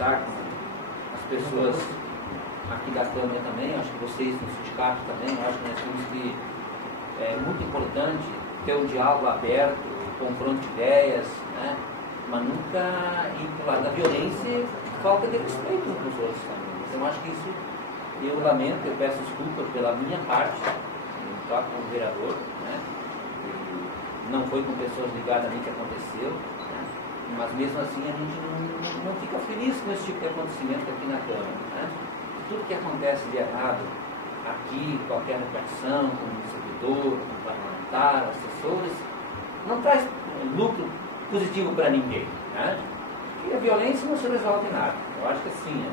conversar com as pessoas aqui da Câmara também, acho que vocês no sindicato também, acho que nós temos que, é muito importante ter um diálogo aberto, confronto de ideias, né? Mas nunca ir para o lado da violência e falta de respeito uns com os outros também. Então acho que isso eu lamento, eu peço desculpa pela minha parte, tá, como vereador, né? E não foi com pessoas ligadas a mim que aconteceu, né? Mas mesmo assim a gente não fica feliz com esse tipo de acontecimento aqui na Câmara, né? Tudo que acontece de errado aqui, qualquer repercussão, com o servidor, com o parlamentar, assessores, não traz lucro positivo para ninguém, né? E a violência não se resolve nada. Eu acho que assim,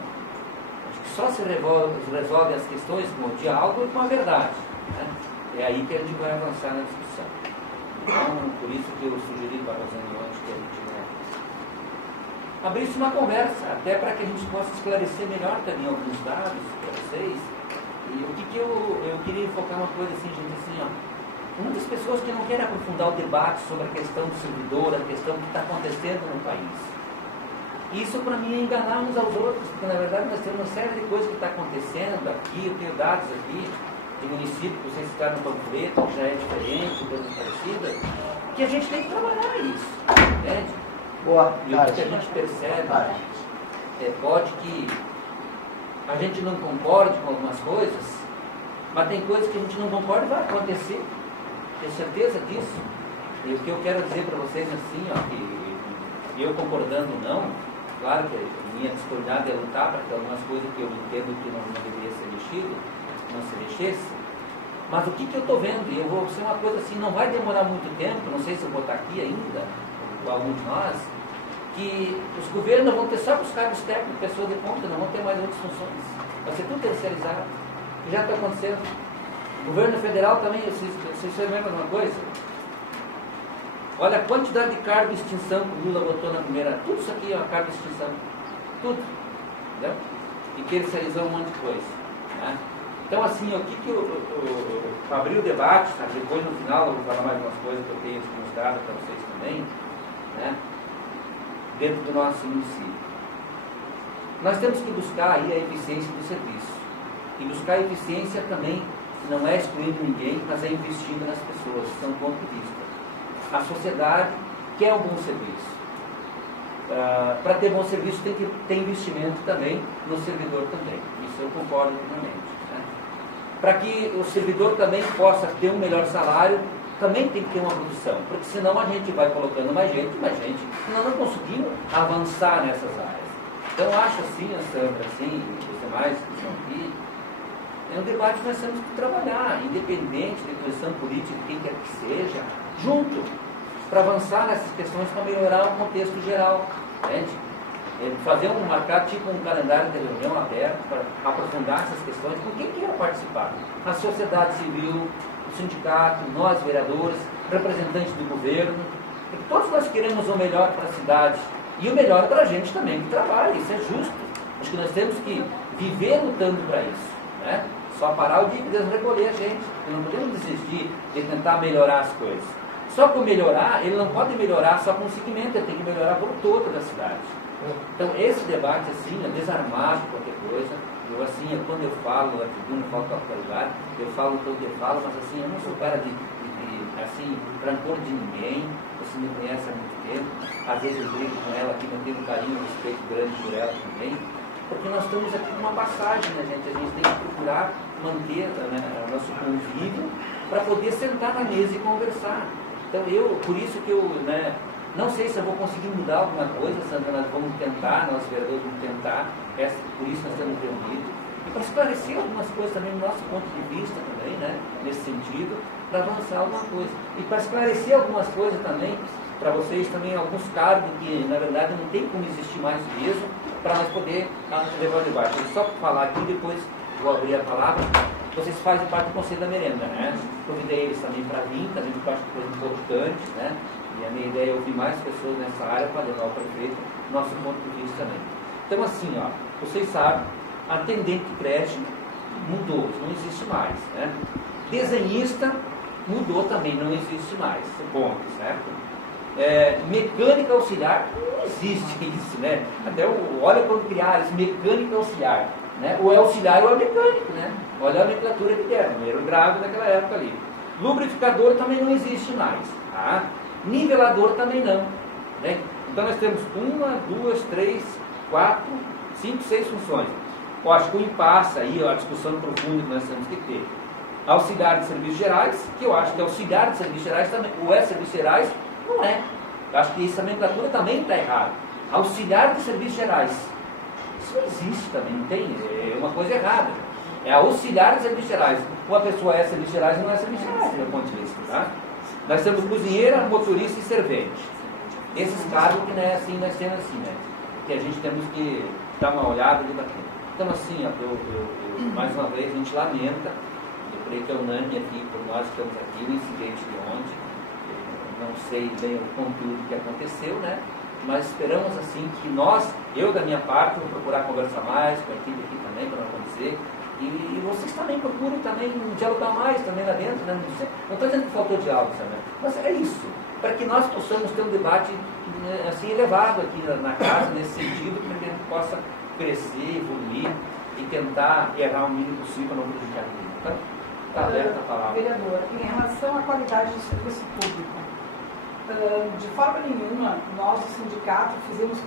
acho que só se resolve as questões com o diálogo e com a verdade, né? É aí que a gente vai avançar na discussão. Então, por isso que eu sugeri para os anos que a gente, né, abrisse uma conversa, até para que a gente possa esclarecer melhor também alguns dados para vocês. E o que eu queria enfocar uma coisa assim, gente, assim, ó. Muitas pessoas que não querem aprofundar o debate sobre a questão do servidor, a questão que está acontecendo no país. Isso para mim é enganar uns aos outros, porque na verdade nós temos uma série de coisas que está acontecendo aqui, eu tenho dados aqui de município que vocês citaram no panfleto, que já é diferente, coisas parecidas, que a gente tem que trabalhar isso, entende? Boa, e o que a gente percebe pode que a gente não concorde com algumas coisas, mas tem coisas que a gente não concorda e vai acontecer. Tenho certeza disso. E o que eu quero dizer para vocês assim, ó, que eu concordando ou não, claro que a minha disponibilidade é lutar para que algumas coisas que eu entendo que não deveria ser mexido, não se mexesse. Mas o que eu estou vendo, e eu vou ser uma coisa assim, não vai demorar muito tempo, não sei se eu vou estar aqui ainda, ou algum de nós, que os governos vão ter só os cargos técnicos, pessoas de ponta, não vão ter mais outras funções. Vai ser tudo terceirizado. Já está acontecendo. O governo federal também, vocês se lembram de uma coisa? Olha a quantidade de cargo de extinção que o Lula botou na primeira. Tudo isso aqui é uma cargo de extinção. Tudo. Entendeu? E terceirizou um monte de coisa. Né? Então, assim, o que eu abri o debate, tá? Depois no final eu vou falar mais umas coisas que eu tenho mostrado para vocês também, né? Dentro do nosso município. Nós temos que buscar aí a eficiência do serviço. E buscar a eficiência também não é excluindo ninguém, mas é investindo nas pessoas, são ponto de vista. A sociedade quer um bom serviço. Para ter bom serviço tem que ter investimento também no servidor também. Isso eu concordo plenamente. Né? Para que o servidor também possa ter um melhor salário, também tem que ter uma produção, porque senão a gente vai colocando mais gente, senão não conseguimos avançar nessas áreas. Então eu acho assim, a Sandra, assim, os demais que estão aqui, é um debate que nós temos que trabalhar, independente da posição política, quem quer que seja, junto, para avançar nessas questões, para melhorar o contexto geral. Entende? Marcar tipo um calendário de reunião aberto para aprofundar essas questões, com quem queira participar. A sociedade civil, o sindicato, nós vereadores, representantes do governo, porque todos nós queremos o melhor para a cidade e o melhor para a gente também que trabalha, isso é justo. Acho que nós temos que viver lutando para isso, né? Só parar o dia de desrecolher a gente, porque não podemos desistir de tentar melhorar as coisas. Só por melhorar, ele não pode melhorar só com um segmento, ele tem que melhorar por todo da cidade. Então esse debate assim, é desarmado qualquer coisa. Eu assim, quando eu falo na tribuna, eu falo com autoridade, eu falo todo eu falo, mas assim, eu não sou cara de assim, rancor de ninguém. Você me conhece há muito tempo, às vezes eu brigo com ela aqui, mas tenho um carinho, um respeito grande por ela também, porque nós estamos aqui com uma passagem, né, gente? A gente tem que procurar manter, né, o nosso convívio para poder sentar na mesa e conversar. Então por isso que eu, né, não sei se eu vou conseguir mudar alguma coisa, Sandra, nós vamos tentar, nós vereadores vamos tentar, por isso nós estamos reunidos, e para esclarecer algumas coisas também do nosso ponto de vista também, né, nesse sentido, para avançar alguma coisa. E para esclarecer algumas coisas também, para vocês também, alguns cargos que na verdade não tem como existir mais mesmo, para nós poder levar o debate. Só para falar aqui, depois vou abrir a palavra. Vocês fazem parte do Conselho da Merenda, né? Convidei eles também para vir, também porque eu acho que coisa importante, né? E a minha ideia é ouvir mais pessoas nessa área para levar o prefeito, nosso ponto de vista também. Então assim, ó, vocês sabem, atendente de creche mudou, não existe mais, né? Desenhista mudou também, não existe mais, ponto, certo? Mecânica auxiliar, não existe isso, né? Até olha quando criaram isso, mecânica auxiliar, né? Ou é auxiliar ou é mecânico, né? Olha a nomenclatura que deram, era o grave naquela época ali. Lubrificador também não existe mais, tá? Nivelador também não, né? Então nós temos 1, 2, 3, 4, 5, 6 funções. Eu acho que o impasse aí, a discussão profunda que nós temos que ter. Auxiliar de serviços gerais, que eu acho que auxiliar de serviços gerais também, ou é serviços gerais, não é. Eu acho que essa nomenclatura também está errada. Auxiliar de serviços gerais. Isso não existe também, não tem? É uma coisa errada. É auxiliar de serviços gerais. Uma pessoa é serviços gerais e não é serviços gerais, do meu ponto de vista. Tá? Nós temos cozinheira, motorista e servente. Esses cargos que né, assim, nós temos assim, né? Que a gente temos que dar uma olhada e debater. Então, assim, ó, mais uma vez, a gente lamenta, eu creio que é unânime aqui, por nós que estamos aqui, o incidente de ontem, não sei bem o conteúdo que aconteceu, né? Mas esperamos, assim, que nós, eu da minha parte, vou procurar conversar mais com a equipe aqui também, para não acontecer, e vocês também procurem também dialogar mais também lá dentro, né? Não estou dizendo que faltou diálogo, sabe? Mas é isso, para que nós possamos ter um debate, assim, elevado aqui na casa, nesse sentido, para que a gente possa crescer, evoluir e tentar errar o mínimo possível para não prejudicar ninguém. Então, está aberta a palavra. Vereador, em relação à qualidade do serviço público, de forma nenhuma, nós do sindicato fizemos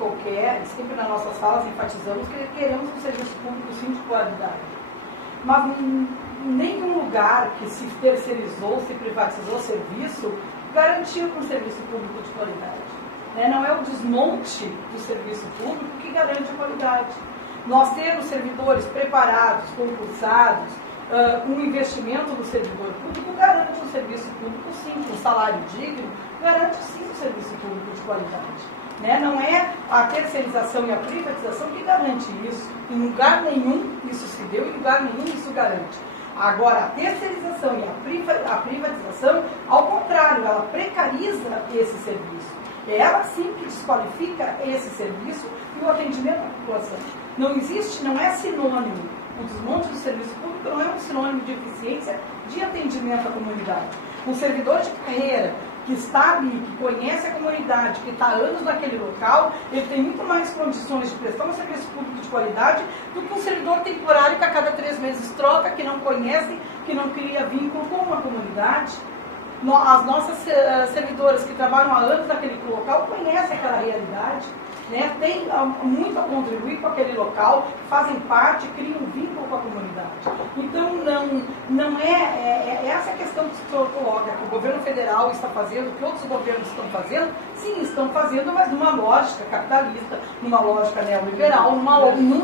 sempre nas nossas falas enfatizamos que queremos um serviço público sim de qualidade. Mas em nenhum lugar que se terceirizou, se privatizou o serviço, garantiu um serviço público de qualidade. Não é o desmonte do serviço público que garante a qualidade. Nós temos servidores preparados, concursados, um investimento do servidor público garante um serviço público sim, um salário digno, garante sim um serviço público de qualidade. Não é a terceirização e a privatização que garante isso. Em lugar nenhum isso se deu, em lugar nenhum isso garante. Agora, a terceirização e a privatização, ao contrário, ela precariza esse serviço. É ela sim que desqualifica esse serviço e o atendimento à população. Não existe, não é sinônimo. O desmonte do serviço público não é um sinônimo de eficiência de atendimento à comunidade. Um servidor de carreira que está ali, que conhece a comunidade, que está há anos naquele local, ele tem muito mais condições de prestar um serviço público de qualidade do que um servidor temporário que a cada 3 meses troca, que não conhece, que não cria vínculo com uma comunidade. As nossas servidoras que trabalham há anos naquele local conhecem aquela realidade, têm muito a contribuir com aquele local, fazem parte, criam um vínculo com a comunidade. Então, não é essa a questão que se coloca, que o governo federal está fazendo, que outros governos estão fazendo, sim, estão fazendo, mas numa lógica capitalista, numa lógica neoliberal,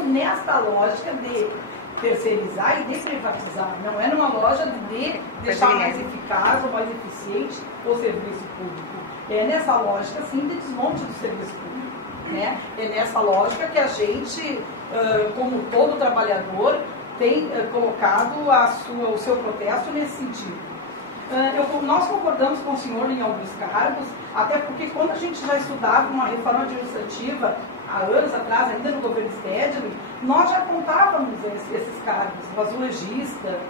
nesta lógica de terceirizar e de privatizar, não é numa loja de deixar mais eficaz ou mais eficiente o serviço público. É nessa lógica, sim, de desmonte do serviço público. É nessa lógica que a gente, como todo trabalhador, tem colocado o seu protesto nesse sentido. Nós concordamos com o senhor em alguns cargos, até porque quando a gente já estudava uma reforma administrativa há anos atrás, ainda no governo Stedley, nós já apontávamos esses cargos, o azulejista,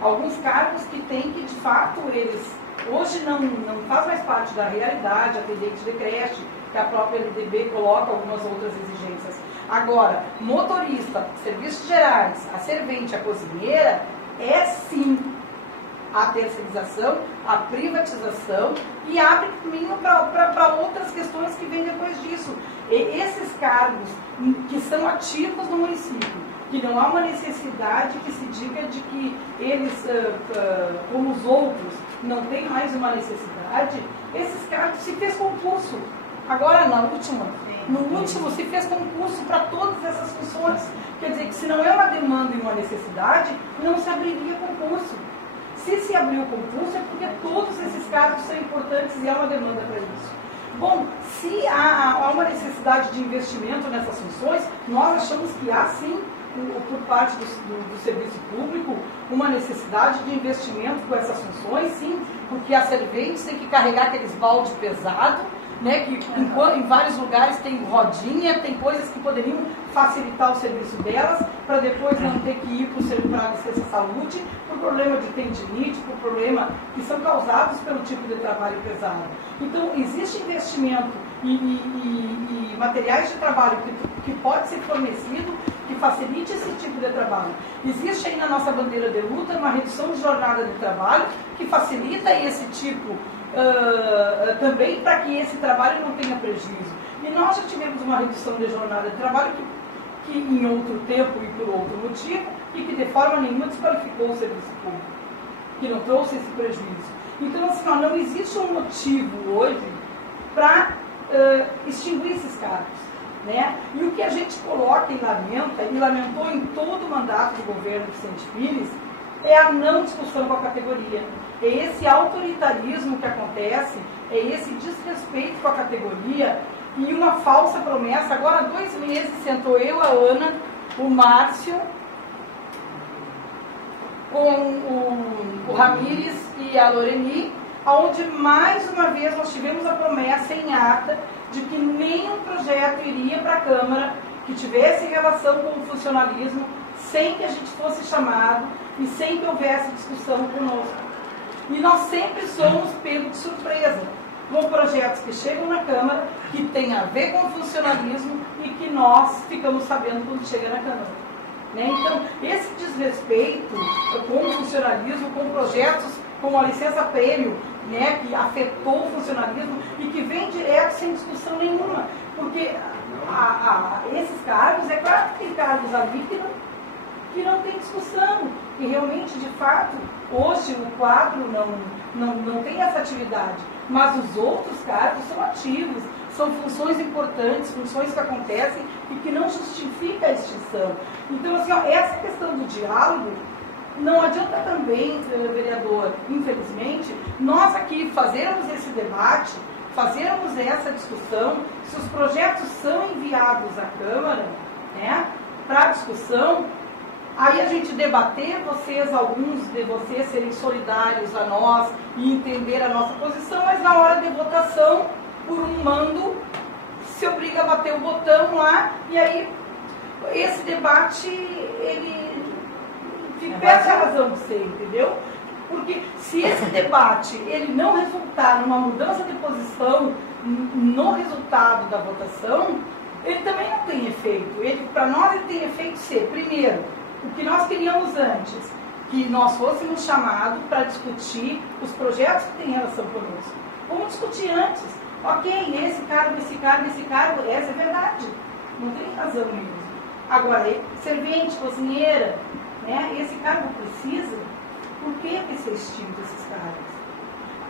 alguns cargos que tem que, de fato, eles hoje não faz mais parte da realidade, atendente de creche, que a própria LDB coloca algumas outras exigências. Agora, motorista, serviços gerais, a servente, a cozinheira, é sim a terceirização, a privatização e abre caminho para outras questões que vêm depois disso. E esses cargos que são ativos no município, que não há uma necessidade que se diga de que eles, como os outros, não têm mais uma necessidade, esses cargos se fez concurso. Agora, no último se fez concurso para todas essas funções. Quer dizer que se não é uma demanda e uma necessidade, não se abriria concurso. Se abrir o concurso é porque todos esses cargos são importantes e há uma demanda para isso. Bom, se há uma necessidade de investimento nessas funções, nós achamos que há sim, por parte do serviço público, uma necessidade de investimento com essas funções, sim, porque as serventes têm que carregar aqueles balde pesado, né, que em vários lugares tem rodinha, tem coisas que poderiam facilitar o serviço delas, para depois não ter que ir para a licença saúde, por problema de tendinite, por problema que são causados pelo tipo de trabalho pesado. Então, existe investimento e materiais de trabalho que pode ser fornecido, que facilite esse tipo de trabalho. Existe aí na nossa bandeira de luta uma redução de jornada de trabalho, que facilita esse tipo também, para que esse trabalho não tenha prejuízo. E nós já tivemos uma redução de jornada de trabalho que em outro tempo e por outro motivo, e que de forma nenhuma desqualificou o serviço público, que não trouxe esse prejuízo. Então, assim, não existe um motivo hoje para extinguir esses cargos, né? E o que a gente coloca e lamentou em todo o mandato do governo Vicente Pires, é a não discussão com a categoria. É esse autoritarismo que acontece, é esse desrespeito com a categoria e uma falsa promessa. Agora, há 2 meses, sentou eu, a Ana, o Márcio, com o Ramires e a Loreni, onde mais uma vez nós tivemos a promessa em ata de que nenhum projeto iria para a Câmara que tivesse relação com o funcionalismo, sem que a gente fosse chamado e sem que houvesse discussão conosco. E nós sempre somos pegos de surpresa com projetos que chegam na Câmara, que têm a ver com o funcionalismo e que nós ficamos sabendo quando chega na Câmara. Né? Então, esse desrespeito com o funcionalismo, com projetos como a licença-prêmio, né, que afetou o funcionalismo e que vem direto sem discussão nenhuma. Porque esses cargos, é claro que tem cargos ali que não tem discussão. E realmente, de fato, hoje o quadro não tem essa atividade. Mas os outros cargos são ativos, são funções importantes, funções que acontecem e que não justifica a extinção. Então, assim, essa questão do diálogo, não adianta também, vereador, infelizmente, nós aqui fazermos esse debate, fazermos essa discussão, se os projetos são enviados à Câmara, né, para discussão, aí a gente debater, alguns de vocês serem solidários a nós e entender a nossa posição, mas na hora de votação, por um mando, se obriga a bater o botão lá, e aí esse debate, ele perde a razão de ser, entendeu? Porque se esse debate ele não resultar numa mudança de posição no resultado da votação, ele também não tem efeito. Para nós ele tem efeito ser, primeiro, o que nós queríamos antes, que nós fôssemos chamados para discutir os projetos que têm relação conosco. Vamos discutir antes. Ok, esse cargo, essa é verdade. Não tem razão mesmo. Agora, servente, cozinheira, né, esse cargo precisa, por que ser extinto esses cargos?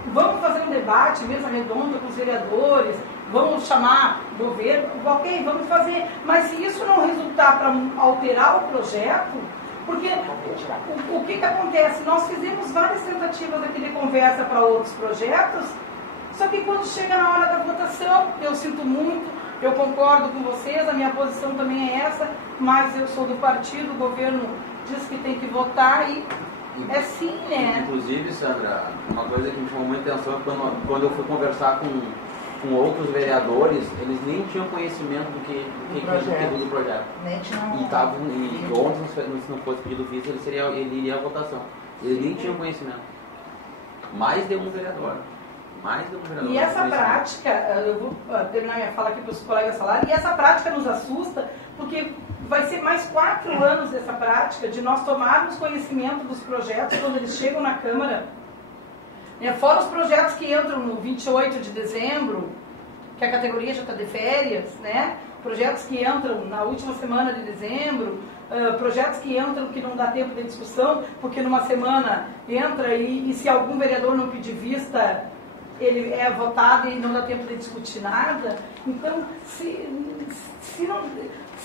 Vamos fazer um debate, mesa redonda com os vereadores, vamos chamar o governo, ok, vamos fazer. Mas se isso não resultar para alterar o projeto, porque o que acontece? Nós fizemos várias tentativas aqui de conversa para outros projetos, só que quando chega na hora da votação, eu sinto muito, eu concordo com vocês, a minha posição também é essa, mas eu sou do partido, o governo diz que tem que votar e é sim, né? Inclusive, Sandra, uma coisa que me chamou muita atenção é quando eu fui conversar com outros vereadores, eles nem tinham conhecimento do que do projeto. Nem tinham. E ontem, se não fosse pedido visto, ele iria à votação. Eles nem tinham conhecimento. Mais de um vereador. E essa prática, eu vou terminar minha fala aqui para os colegas falarem, e essa prática nos assusta, porque vai ser mais 4 anos dessa prática, de nós tomarmos conhecimento dos projetos quando eles chegam na Câmara. Fora os projetos que entram no 28 de dezembro, que a categoria já está de férias, né? Projetos que entram na última semana de dezembro, projetos que entram que não dá tempo de discussão, porque numa semana entra e se algum vereador não pedir vista, ele é votado e não dá tempo de discutir nada. Então, se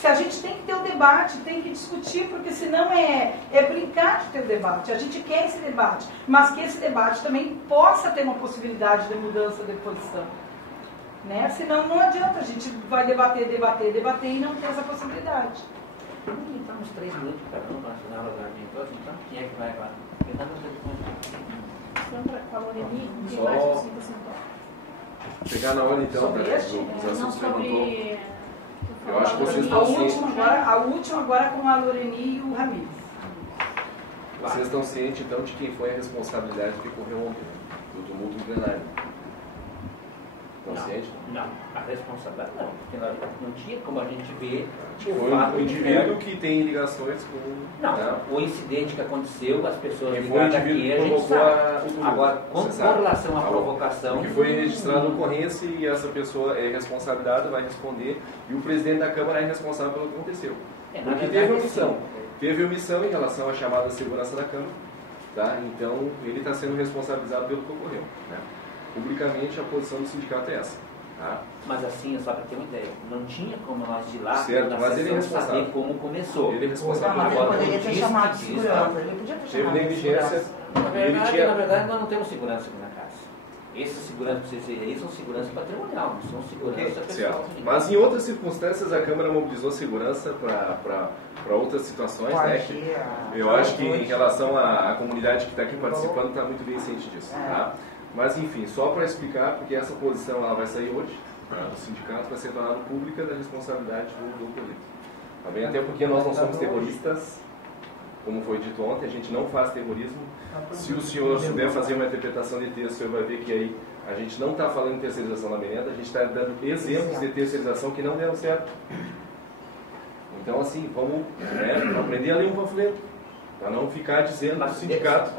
a gente tem que ter o debate, tem que discutir, porque senão é brincar de ter o debate. A gente quer esse debate, mas que esse debate também possa ter uma possibilidade de mudança de posição. Né? Senão não adianta, a gente vai debater e não ter essa possibilidade. Então, uns 3 minutos para cada um, para assinar o lugar de todos, então, quem é que vai agora? Sandra, a Loreni, e mais 5 centavos. Chegar na hora então, sobre este, os assuntos que sobre... levantou. Eu acho que vocês a estão cientes. a última agora com a Loreni e o Ramires. Vocês estão cientes então de quem foi a responsabilidade que ocorreu ontem, do tumulto em plenário? Estão cientes? Não, a responsabilidade não, porque não tinha como a gente ver. Foi um indivíduo que tem ligações com. Não, né? o incidente que aconteceu, as pessoas Quem foi o ligadas indivíduo aqui, a que gente provocou sabe. o tumulto? Agora, com relação à provocação... Que foi registrada a ocorrência e essa pessoa é responsabilizada, vai responder, e o presidente da Câmara é responsável pelo que aconteceu. Porque teve omissão. Teve omissão em relação à chamada segurança da Câmara, tá? Então ele está sendo responsabilizado pelo que ocorreu. Né? Publicamente a posição do sindicato é essa. Tá? Mas assim, só para ter uma ideia, não tinha como nós de lá certo, mas ele é saber como começou. Ele é responsável Mas pelo ele que poderia ter chamado de segurança. Ele podia ter teve chamado de negligência. segurança. Na verdade, nós não temos segurança aqui na casa. Esses seguranças que vocês veem aí são segurança patrimonial, não são segurança pessoal. Mas em outras circunstâncias a Câmara mobilizou segurança para outras situações, né? Eu acho que em relação à comunidade que está aqui participando está muito bem ciente disso. Tá? Mas enfim, só para explicar, porque essa posição ela vai sair hoje, do sindicato, vai ser tornada pública da responsabilidade do poder. Tá bem? Até porque nós não somos terroristas, como foi dito ontem, a gente não faz terrorismo. Se o senhor souber fazer uma interpretação de texto, o senhor vai ver que aí a gente não está falando de terceirização na merenda, a gente está dando exemplos de terceirização que não deram certo. Então, assim, vamos aprender a ler um panfleto, para não ficar dizendo que o sindicato...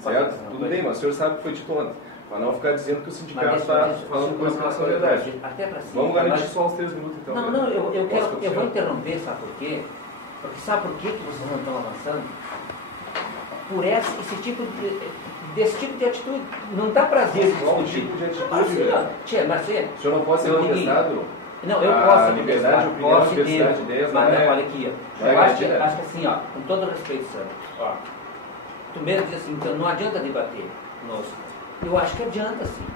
Certo? Tudo bem, mas o senhor sabe que foi dito ontem. Para não ficar dizendo que o sindicato está falando coisa que não é verdade. Vamos garantir só uns 3 minutos, então. Não, eu vou interromper, sabe por quê? Porque sabe por quê que vocês não estão avançando? Por desse tipo de atitude. Não dá prazer de qual discutir. tipo de atitude? Marcelo, o senhor não pode ser contestado? Não, eu posso liberdade de opinião, posso diversidade de ideias, mas não é? olha aqui, eu acho que assim, ó, com todo respeito, Sandro, ó, tu mesmo diz assim, então não adianta debater conosco. Eu acho que adianta sim.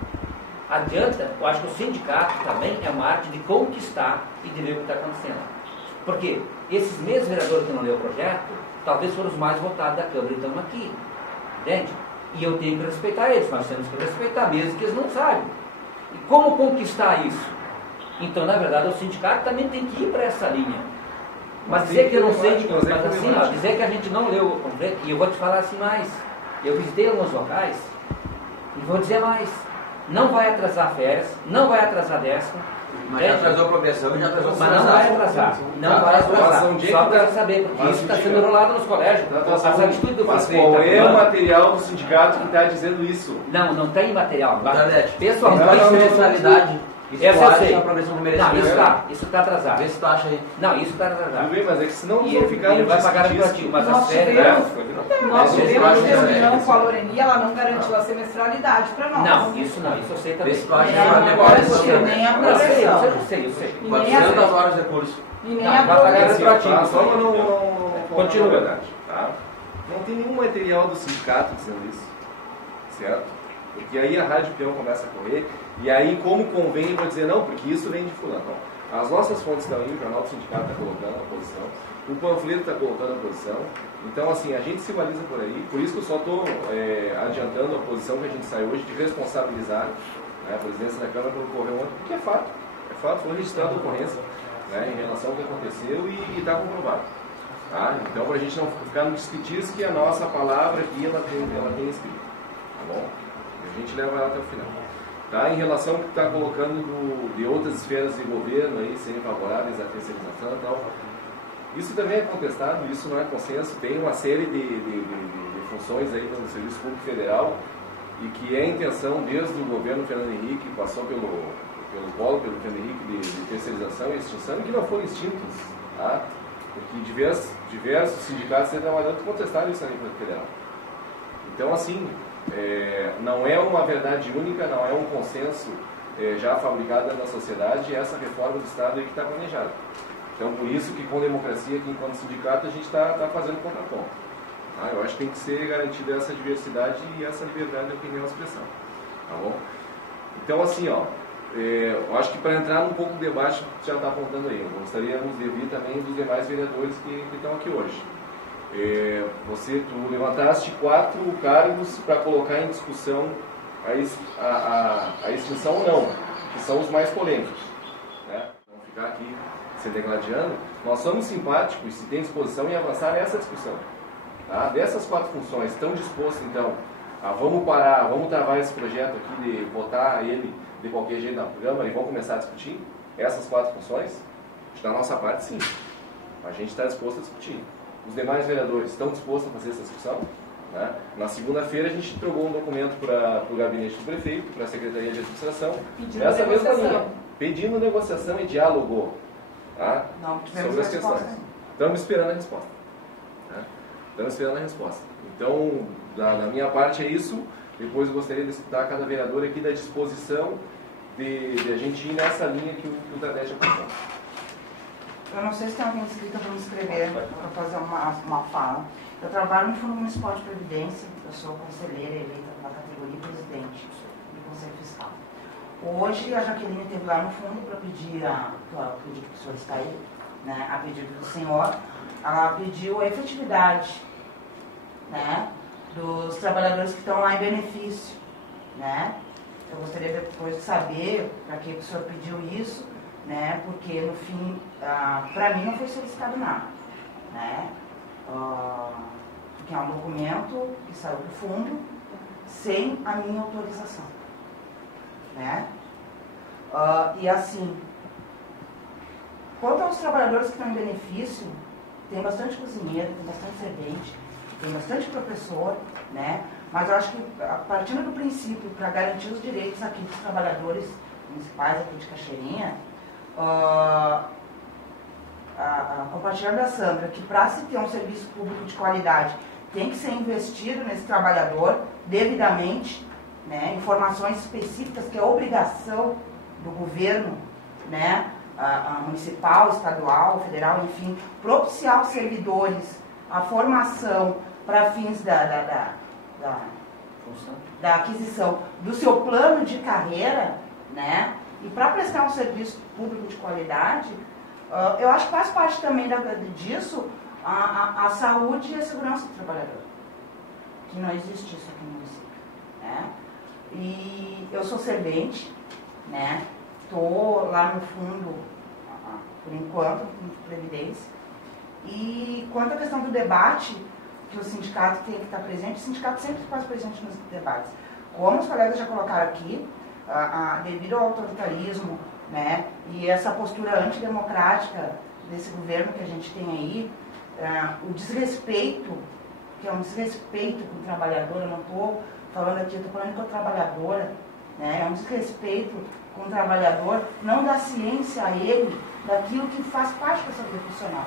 Adianta, eu acho que o sindicato também é uma arte de conquistar e de ver o que está acontecendo. Porque esses mesmos vereadores que não leram o projeto, talvez foram os mais votados da Câmara e estão aqui. Entende? E eu tenho que respeitar eles, nós temos que respeitar, mesmo que eles não saibam. E como conquistar isso? Então, na verdade, o sindicato também tem que ir para essa linha. Mas dizer que eu não sei, mas assim, ó, dizer que a gente não leu o completo, e eu vou te falar assim mais. Eu visitei alguns locais, e vou dizer mais. Não vai atrasar férias, não vai atrasar 10º. Mas já atrasou a progressão e já atrasou a Mas não vai atrasar. Não vai atrasar. Só para saber, porque isso está sendo rolado nos colégios. As atitudes do prefeito. Qual é o material do sindicato que está dizendo isso? Não tem material. Pessoalmente, Não tem mensalidade. Essa eu sei. Não, isso está atrasado. Vê se tu acha aí. Não, isso está atrasado. Tudo bem, mas é que senão E vão ficar ele vai pagar retroativo, mas as férias... Nós tivemos reunião com a Loreni, ela não garantiu a semestralidade para nós. Não, isso eu sei também. Vê se tu acha que vai negócio. Nem a progressão. Eu sei. 400 horas de curso. E nem a vai pagar progressão. retroativo. Só não Continua. Verdade, tá? Não tem nenhum material do sindicato dizendo isso, certo? Porque aí a Rádio Peão começa a correr, e aí como convém eu vou dizer, não, porque isso vem de fulano. Não. As nossas fontes estão aí, o Jornal do Sindicato está colocando a posição, o panfleto está colocando a posição, então assim, a gente se baliza por aí, por isso que eu só estou adiantando a posição que a gente sai hoje de responsabilizar, né, a presidência da Câmara pelo ocorreu ontem, porque é fato, foi registrada a ocorrência, né, em relação ao que aconteceu e está comprovado. Tá? Então, para a gente não ficar no discutir que a nossa palavra aqui ela tem escrito, tá bom? A gente leva ela até o final. Tá? Em relação ao que está colocando de outras esferas de governo aí serem favoráveis à terceirização e tal, isso também é contestado, isso não é consenso. Tem uma série de funções aí no Serviço Público Federal e que é a intenção desde o governo Fernando Henrique, passou pelo Fernando Henrique de terceirização e extinção, e que não foram extintos, tá? Porque diversos sindicatos estão trabalhando contestaram isso aí no federal. Então, assim, não é uma verdade única, não é um consenso já fabricado na sociedade, essa reforma do Estado aí que está planejada. Então, por isso que com democracia, aqui enquanto sindicato, a gente está fazendo contraponto. Tá? Eu acho que tem que ser garantida essa diversidade e essa liberdade de opinião e expressão. Tá bom? Então, assim, ó, eu acho que para entrar num pouco do debate que já está apontando aí, gostaríamos de ouvir também dos demais vereadores que estão aqui hoje. Tu levantaste 4 cargos para colocar em discussão a extinção ou não. que são os mais polêmicos, né? Vamos ficar aqui se degladiando. Nós somos simpáticos e se tem disposição em avançar nessa discussão. Tá? Dessas 4 funções, estão dispostos então a vamos parar, vamos travar esse projeto aqui de votar ele de qualquer jeito na Câmara e vamos começar a discutir essas 4 funções? Da nossa parte, sim. A gente está disposto a discutir. Os demais vereadores estão dispostos a fazer essa discussão? Né? Na segunda-feira a gente entregou um documento para o gabinete do prefeito, para a Secretaria de Administração, nessa mesma linha, pedindo negociação e diálogo, tá? Sobre as questões. Estamos esperando a resposta. Né? Estamos esperando a resposta. Então, da minha parte é isso. Depois eu gostaria de citar cada vereador aqui da disposição de a gente ir nessa linha que o Tadete apontou. Eu não sei se tem alguém inscrito para me escrever, para fazer uma fala. Eu trabalho no Fundo Municipal de Previdência, eu sou conselheira eleita pela categoria presidente do Conselho Fiscal. Hoje a Jaqueline esteve lá no fundo para pedir, acredito que o senhor está aí, né, a pedido do senhor, ela pediu a efetividade, né, dos trabalhadores que estão lá em benefício, né. Eu gostaria depois de saber para que o senhor pediu isso, né, porque no fim, para mim não foi solicitado nada, né, porque é um documento que saiu do fundo sem a minha autorização, né, e assim, quanto aos trabalhadores que estão em benefício, tem bastante cozinheiro, tem bastante servente, tem bastante professor, né, mas eu acho que, partindo do princípio, para garantir os direitos aqui dos trabalhadores municipais aqui de Cachoeirinha, compartilhando a Sandra, que para se ter um serviço público de qualidade tem que ser investido nesse trabalhador devidamente, né, informações específicas que é obrigação do governo, né, municipal, estadual, federal, enfim, propiciar aos servidores a formação para fins da aquisição do seu plano de carreira, né, e para prestar um serviço público de qualidade, eu acho que faz parte também disso a saúde e a segurança do trabalhador, que não existe isso aqui no município, né? E eu sou servente, né? Estou lá no fundo, por enquanto, de Previdência. E quanto à questão do debate, que o sindicato tem que estar presente, o sindicato sempre faz presente nos debates. Como os colegas já colocaram aqui, devido ao autoritarismo, né, e essa postura antidemocrática desse governo que a gente tem aí, o desrespeito, que é um desrespeito com o trabalhador, eu não estou falando aqui, eu estou falando com a trabalhadora, né, é um desrespeito com o trabalhador, não da ciência a ele, daquilo que faz parte da sua vida profissional.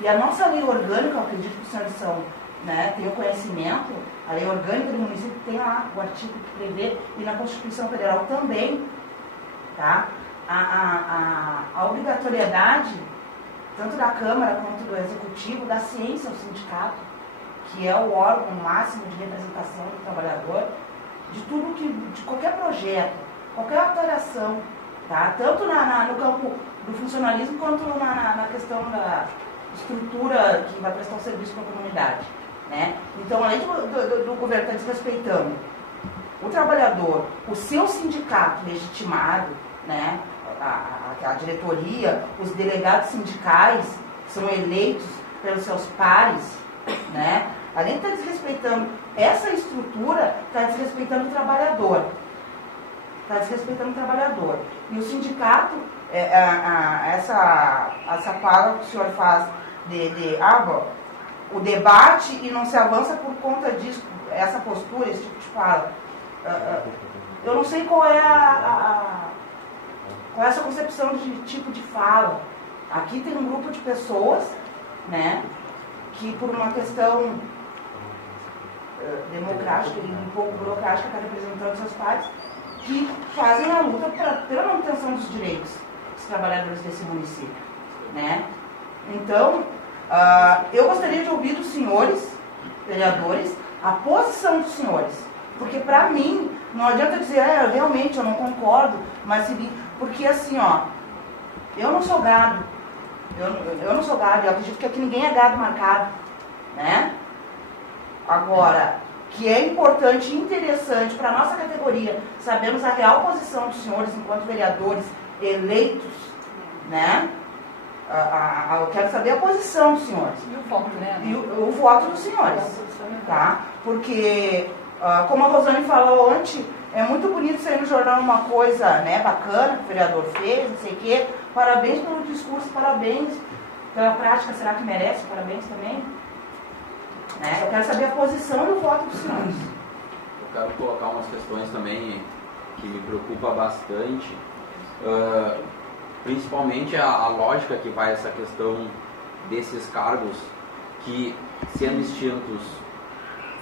E a nossa lei orgânica, eu acredito que os senhores são, né, tem o conhecimento, a lei orgânica do município tem lá o artigo que prevê, e na Constituição Federal também, tá? A obrigatoriedade, tanto da Câmara quanto do Executivo, da ciência ao sindicato, que é o órgão máximo de representação do trabalhador, de tudo de qualquer projeto, qualquer alteração, tá? Tanto no campo do funcionalismo quanto na questão da estrutura que vai prestar o serviço para a comunidade, né? Então, além do governo estar desrespeitando o trabalhador, o seu sindicato legitimado, né? A diretoria, os delegados sindicais que são eleitos pelos seus pares, né? Além de estar desrespeitando essa estrutura, está desrespeitando o trabalhador. Está desrespeitando o trabalhador. E o sindicato, essa fala que o senhor faz o debate e não se avança por conta disso, essa postura, esse tipo de fala. Eu não sei qual é qual é essa concepção de tipo de fala. Aqui tem um grupo de pessoas, né, que por uma questão democrática e um pouco burocrática, está representando seus pares, que fazem a luta pela manutenção dos direitos dos trabalhadores desse município, né? Então, eu gostaria de ouvir dos senhores vereadores a posição dos senhores, porque para mim não adianta dizer, realmente eu não concordo, mas porque assim, eu não sou gado, eu não sou gado, eu acredito que aqui ninguém é gado marcado, né? Agora, que é importante e interessante para a nossa categoria, sabemos a real posição dos senhores enquanto vereadores eleitos, né? Eu quero saber a posição dos senhores. E o voto, né? E o voto dos senhores, tá? Porque, como a Rosane falou ontem, é muito bonito sair no jornal uma coisa, né, bacana, que o vereador fez, não sei o quê. Parabéns pelo discurso, parabéns pela prática, será que merece? Parabéns também. Né? Eu quero saber a posição do voto dos senhores. Eu quero colocar umas questões também que me preocupa bastante, principalmente a lógica que vai essa questão desses cargos que, sendo extintos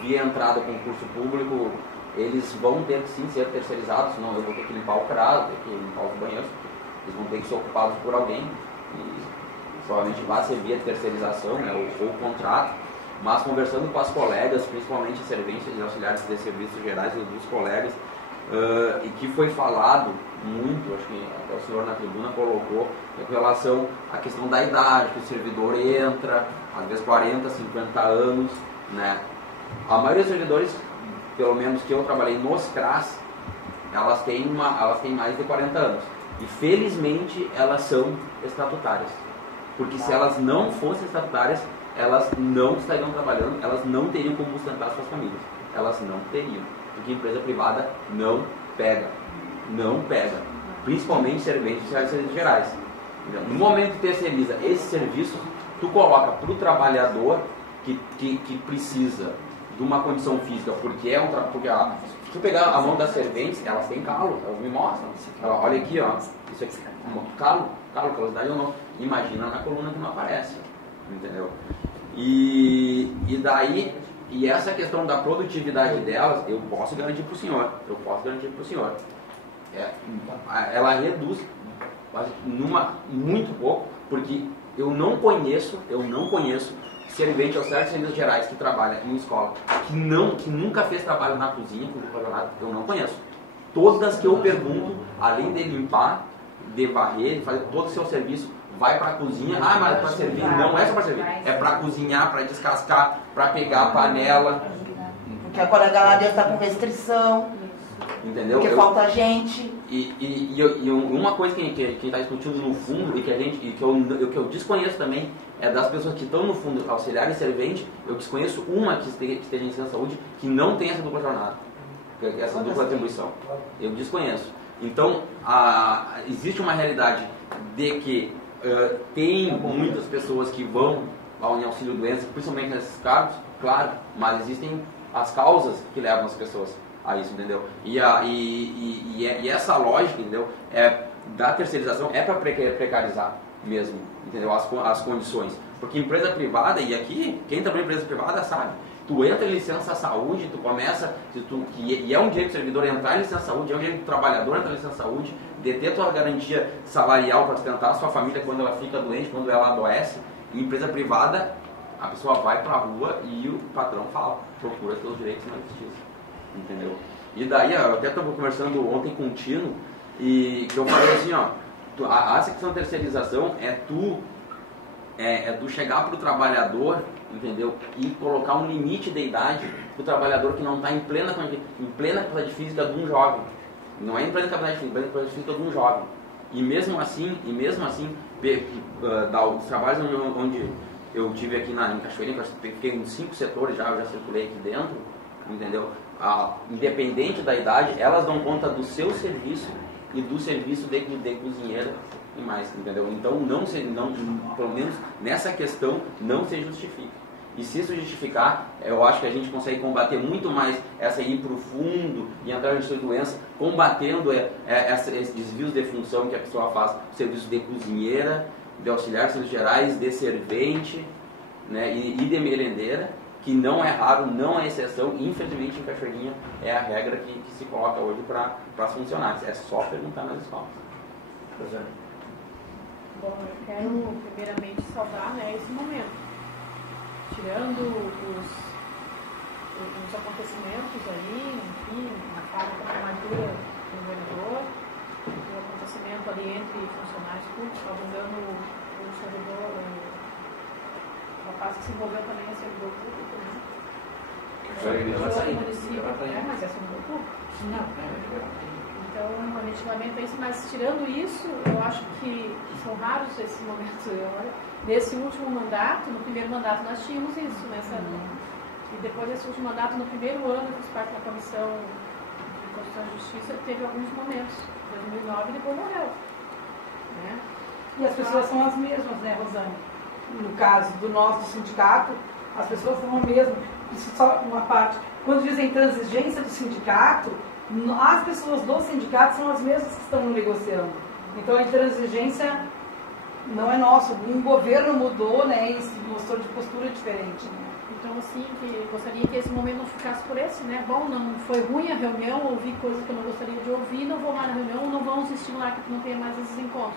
via entrada concurso público, eles vão ter que sim ser terceirizados, senão eu vou ter que limpar o CRAS, ter que limpar os banheiros, eles vão ter que ser ocupados por alguém, e provavelmente vai ser via terceirização, né, ou contrato. Mas conversando com as colegas, principalmente serventes e auxiliares de serviços gerais e dos colegas, e que foi falado muito, acho que até o senhor na tribuna colocou, com relação à questão da idade, que o servidor entra, às vezes 40, 50 anos, né? A maioria dos servidores, pelo menos que eu trabalhei nos CRAS, elas têm mais de 40 anos. E felizmente elas são estatutárias. Porque se elas não fossem estatutárias, elas não estariam trabalhando, elas não teriam como sustentar suas famílias. Elas não teriam. Porque a empresa privada não pega. Não pega. Principalmente serventes e serviços gerais. No momento que terceiriza esse serviço, tu coloca para o trabalhador que precisa de uma condição física, porque se tu pegar a mão das serventes, elas têm calo, elas me mostram. Olha aqui, ó, isso aqui, calo, calosidade ou não. Imagina na coluna que não aparece. Entendeu? E essa questão da produtividade delas, eu posso garantir para o senhor. Ela reduz muito pouco, porque eu não conheço servente aos serviços gerais que trabalha em escola, que nunca fez trabalho na cozinha, eu não conheço. Todas que eu pergunto, além de limpar, de varrer, de fazer todo o seu serviço, vai para a cozinha, mas para servir, não é só para servir, é para cozinhar, para descascar, para pegar a panela. Porque agora a geladeira está com restrição, entendeu? Porque falta gente. E uma coisa que está discutindo no fundo e que eu desconheço também é das pessoas que estão no fundo, auxiliar e servente, eu desconheço uma que esteja em licença de saúde que não tem essa dupla jornada, essa dupla atribuição. Eu desconheço. Então, existe uma realidade de que tem muitas pessoas que vão ao auxílio-doença, principalmente nesses cargos, claro, mas existem as causas que levam as pessoas a isso, entendeu? E essa lógica, entendeu? Da terceirização é para precarizar mesmo, entendeu? As condições. Porque empresa privada, e aqui, quem trabalha em empresa privada sabe, tu entra em licença saúde, tu começa, e é um direito do servidor entrar em licença saúde, é um direito do trabalhador entrar em licença saúde, de ter tua garantia salarial para sustentar a sua família quando ela fica doente, quando ela adoece. Em empresa privada, a pessoa vai para a rua e o patrão fala, procura teus direitos na justiça, entendeu? E daí, eu até estava conversando ontem com o Tino, e que eu falei assim, ó, essa questão da terceirização é tu chegar para o trabalhador, entendeu? E colocar um limite de idade para o trabalhador que não está em plena capacidade física de um jovem. Não é em plena capacidade física de um jovem. E mesmo assim, os trabalhos onde eu tive aqui em Cachoeirinha, fiquei em 5 setores já, eu já circulei aqui dentro, entendeu? Independente da idade, elas dão conta do seu serviço e do serviço de cozinheira e mais, entendeu? Então, pelo menos nessa questão, não se justifica. E se isso justificar, eu acho que a gente consegue combater muito mais essa ir para o fundo e entrar em doença, combatendo esses desvios de função que a pessoa faz, serviço de cozinheira, de auxiliar de serviços gerais, de servente, né, e de merendeira, que não é raro, não é exceção, infelizmente em Cachoeirinha é a regra que se coloca hoje para as funcionárias. É só perguntar nas escolas. Bom, eu quero primeiramente saudar, né, esse momento. Tirando os acontecimentos ali, enfim, a fala da formatura do governador, o acontecimento ali entre funcionários públicos, abordando o servidor, o rapaz que se envolveu também em servidor público, né? município, mas é sobre público. Não. Então, a gente lamenta isso, mas tirando isso, eu acho que são raros esses momentos. Nesse último mandato, no primeiro mandato nós tínhamos isso, e depois desse último mandato, no primeiro ano que fiz parte da Comissão de Constituição e Justiça, teve alguns momentos, 2009 e depois morreu. Né? E as pessoas são as mesmas, né, Rosane? No caso do nosso sindicato, as pessoas são as mesmas. Isso só uma parte. Quando dizem transigência do sindicato, as pessoas do sindicato são as mesmas que estão negociando. Então a intransigência não é nossa. O governo mudou, né, e se mostrou de postura diferente. Né? Então, assim, que gostaria que esse momento não ficasse por esse, né? Bom, não foi ruim a reunião, ouvi coisas que eu não gostaria de ouvir, não vou lá na reunião, não vamos estimular que não tenha mais esses encontros.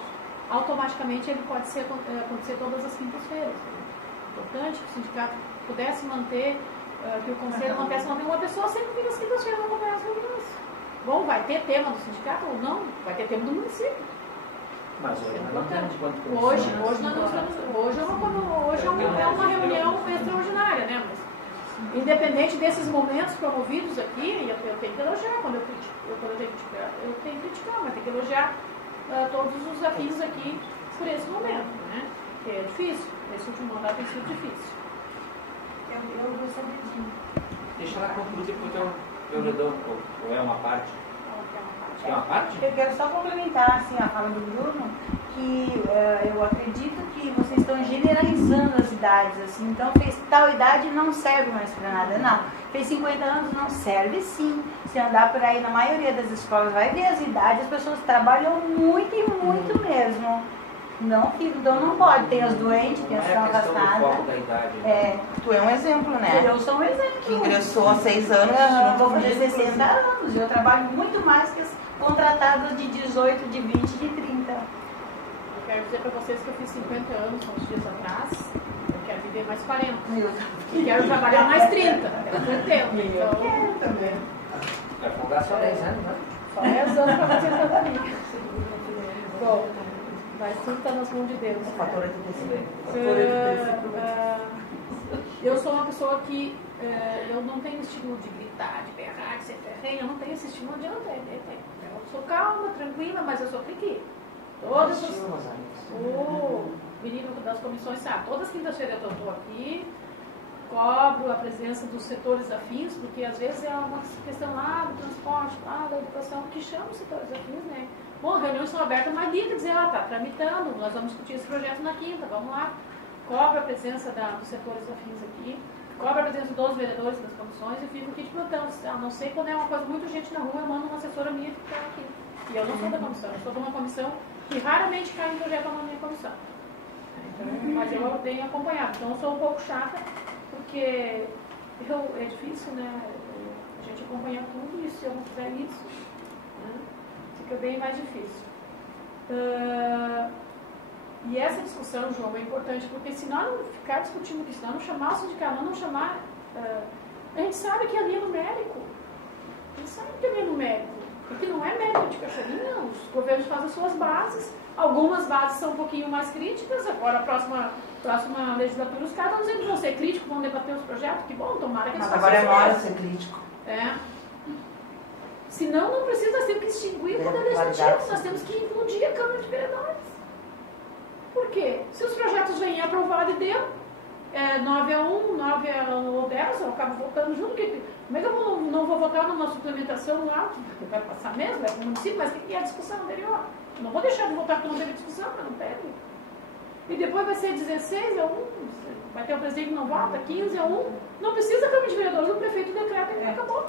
Automaticamente ele pode acontecer todas as quintas-feiras. É importante que o sindicato pudesse manter, que o conselho mantesse uma pessoa sempre vir às quintas-feiras para acompanhar as reuniões. Bom, vai ter tema do sindicato ou não? Vai ter tema do município. Mas hoje é uma reunião extraordinária, né? Mas, independente desses momentos promovidos aqui, eu tenho que elogiar quando eu tenho que criticar, mas tenho que elogiar todos os afins aqui por esse momento, né? Que é difícil, esse último mandato tem sido difícil. Eu gostaria de... Deixa ela concluir, porque eu lhe dou, ou é uma parte? É uma parte? Eu quero só complementar assim, a fala do Bruno, que eu acredito que vocês estão generalizando as idades, assim, então fez tal idade não serve mais para nada, não. Fez 50 anos, não serve sim. Se andar por aí na maioria das escolas, vai ver as idades, as pessoas trabalham muito e muito mesmo. Não, filho, então não pode. Tem as doentes, tem as que estão afastadas. Tu é um exemplo, né? Eu sou um exemplo. Que ingressou há 6 anos, não vou fazer 60 anos. Eu trabalho muito mais que as contratadas de 18, de 20, de 30. Eu quero dizer para vocês que eu fiz 50 anos, uns dias atrás. Eu quero viver mais 40. E quero trabalhar mais 30. Eu tenho tempo. Então... Eu quero também. Vai folgar só 10 anos, né? Só 10 anos para fazer cidadania. Bom, mas tudo está nas mãos de Deus. Eu sou uma pessoa que eu não tenho estímulo de gritar, de berrar, de ser ferrenha. Eu não tenho esse estímulo, não adianta. Eu sou calma, tranquila, mas eu sou friqui. Todas as... O menino das comissões sabe, todas as quintas-feiras eu estou aqui, cobro a presença dos setores afins, porque às vezes é uma questão lá do transporte, lá da educação, que chama os setores afins, né? Bom, reuniões são abertas, mas diga dizer, está tramitando, nós vamos discutir esse projeto na quinta, vamos lá. Cobro a presença dos setores afins aqui, cobro a presença dos vereadores das comissões e fico aqui de plantão. A não ser quando é uma coisa muito gente na rua, eu mando uma assessora minha ficar aqui. E eu não sou da comissão, eu sou de uma comissão que raramente cai em projeto na minha comissão. Então, mas eu tenho acompanhado. Então eu sou um pouco chata, porque é difícil, né? A gente acompanhar tudo e se eu não fizer isso, né, fica bem mais difícil. E essa discussão, João, é importante, porque se nós não ficar discutindo isso, se nós não chamar o sindicato, não chamar... a gente sabe que ali é numérico. A gente sabe que ali é numérico. Porque não é mérito de Cachoeirinha, não. Os governos fazem as suas bases. Algumas bases são um pouquinho mais críticas. Agora, a próxima legislatura, os caras vão dizer que vão ser críticos, vão debater os projetos. Que bom, tomara que eles façam. Agora é hora de ser crítico. Senão, não precisa sempre extinguir o poder legislativo. Nós temos que implodir a Câmara de Vereadores. Por quê? Se os projetos vêm aprovados e deu, 9-1, 9-10, eu acabo votando junto. Como é que eu não vou votar numa suplementação lá, que vai passar mesmo, vai para o município, mas que é a discussão anterior? Eu não vou deixar de votar porque não teve discussão, mas não teve. E depois vai ser 16-1, vai ter o presidente que não vota, 15-1, não precisa a Câmara de Vereadores, o prefeito decreta e acabou.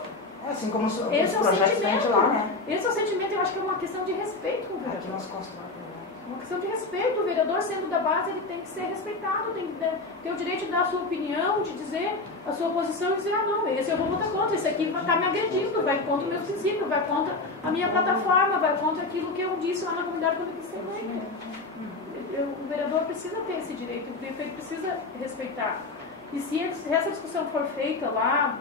Assim como os esse projetos vêm de lá, né? Esse é o sentimento, eu acho que é uma questão de respeito com o vereador. Aqui nós constrói. Uma questão de respeito. O vereador, sendo da base, ele tem que ser respeitado, tem que ter o direito de dar a sua opinião, de dizer a sua posição e dizer, não, esse eu vou votar contra, esse aqui está me agredindo, vai contra o meu princípio, vai contra a minha plataforma, vai contra aquilo que eu disse lá na comunidade quando eu quis ser eleito. O vereador precisa ter esse direito, o prefeito precisa respeitar. E se essa discussão for feita lá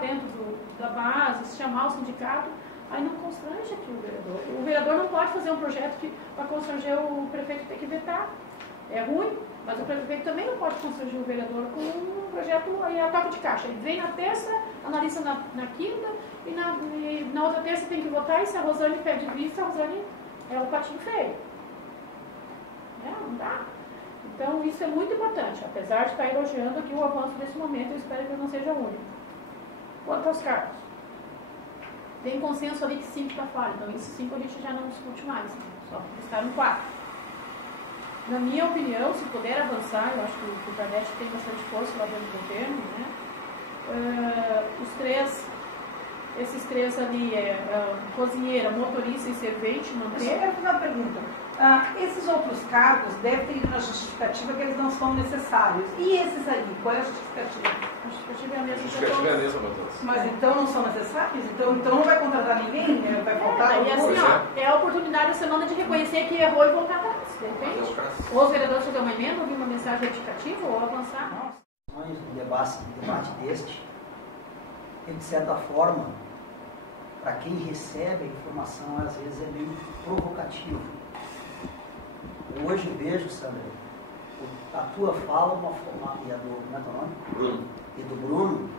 dentro da base, se chamar o sindicato, aí não constrange aqui o vereador. O vereador não pode fazer um projeto que, para constranger o prefeito, tem que vetar. É ruim, mas o prefeito também não pode constranger o vereador com um projeto aí a toque de caixa. Ele vem na terça, analisa na quinta, e na outra terça tem que votar, e se a Rosane pede vista, a Rosane é o patinho feio. Não dá. Então isso é muito importante, apesar de estar elogiando aqui o avanço desse momento, eu espero que eu não seja o único. Quanto aos cargos, tem consenso ali que 5 está fora, então esses 5 a gente já não discute mais, só estar no 4. Na minha opinião, se puder avançar, eu acho que o Tadete tem bastante força lá dentro do governo, né? Esses três ali, cozinheira, motorista e servente, manter. Eu quero fazer uma pergunta. Esses outros cargos devem ter ido na justificativa que eles não são necessários. E esses aí, qual é a justificativa? A justificativa é a mesma. A justificativa é a mesma para todos. Mas então não são necessários? Então não vai contratar ninguém? Vai faltar? E assim, ó, é a oportunidade da semana de reconhecer que errou e voltar atrás, de repente. Ou os vereadores fazer uma emenda, ouvir uma mensagem edificativa, ou avançar. Um debate deste, e de certa forma, para quem recebe a informação, às vezes é meio provocativo. Eu hoje vejo, Sandra, a tua fala, e a do, como é teu nome? Bruno. E do Bruno,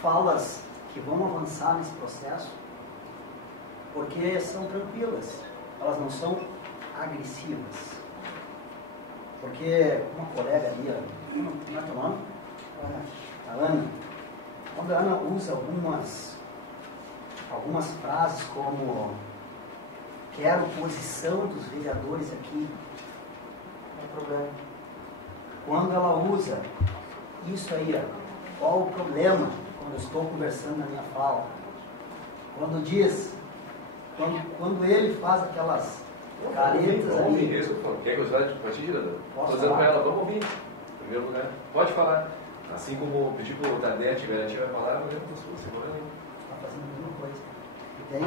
falas que vão avançar nesse processo, porque são tranquilas, elas não são agressivas. Porque uma colega ali, como é teu nome? A Ana, quando a Ana usa algumas frases como quero posição dos vereadores aqui, não é problema. Quando ela usa isso aí, qual o problema quando eu estou conversando na minha fala? Quando diz, quando ele faz aquelas caretas ali. Quer que eu fale de partida? Estou dizendo para ela, vamos ouvir. Em primeiro lugar, pode falar. Assim como pedir para o Tadete, a vai falar, mas eu não sou, você está fazendo a mesma coisa. Entende?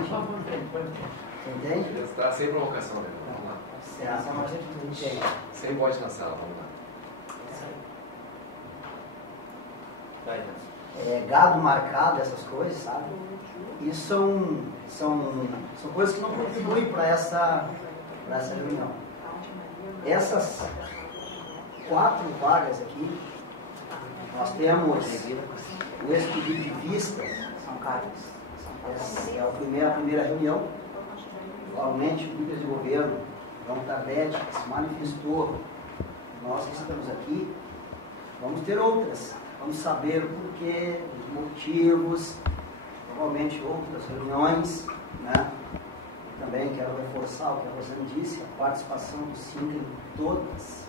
Você entende? Ele está sem provocação, né? Vamos lá. Sem voz na sala, vamos lá. Gado marcado, essas coisas, sabe? Isso são coisas que não contribuem para essa reunião. Essas 4 vagas aqui, nós temos o ex-pedido de vista, São Carlos. Essa é a primeira reunião. Provavelmente o líder de governo, João Tadete, que se manifestou, nós que estamos aqui, vamos ter outras. Vamos saber o porquê, os motivos, provavelmente outras reuniões, né? Eu também quero reforçar o que a Rosane disse, a participação do síndico em todas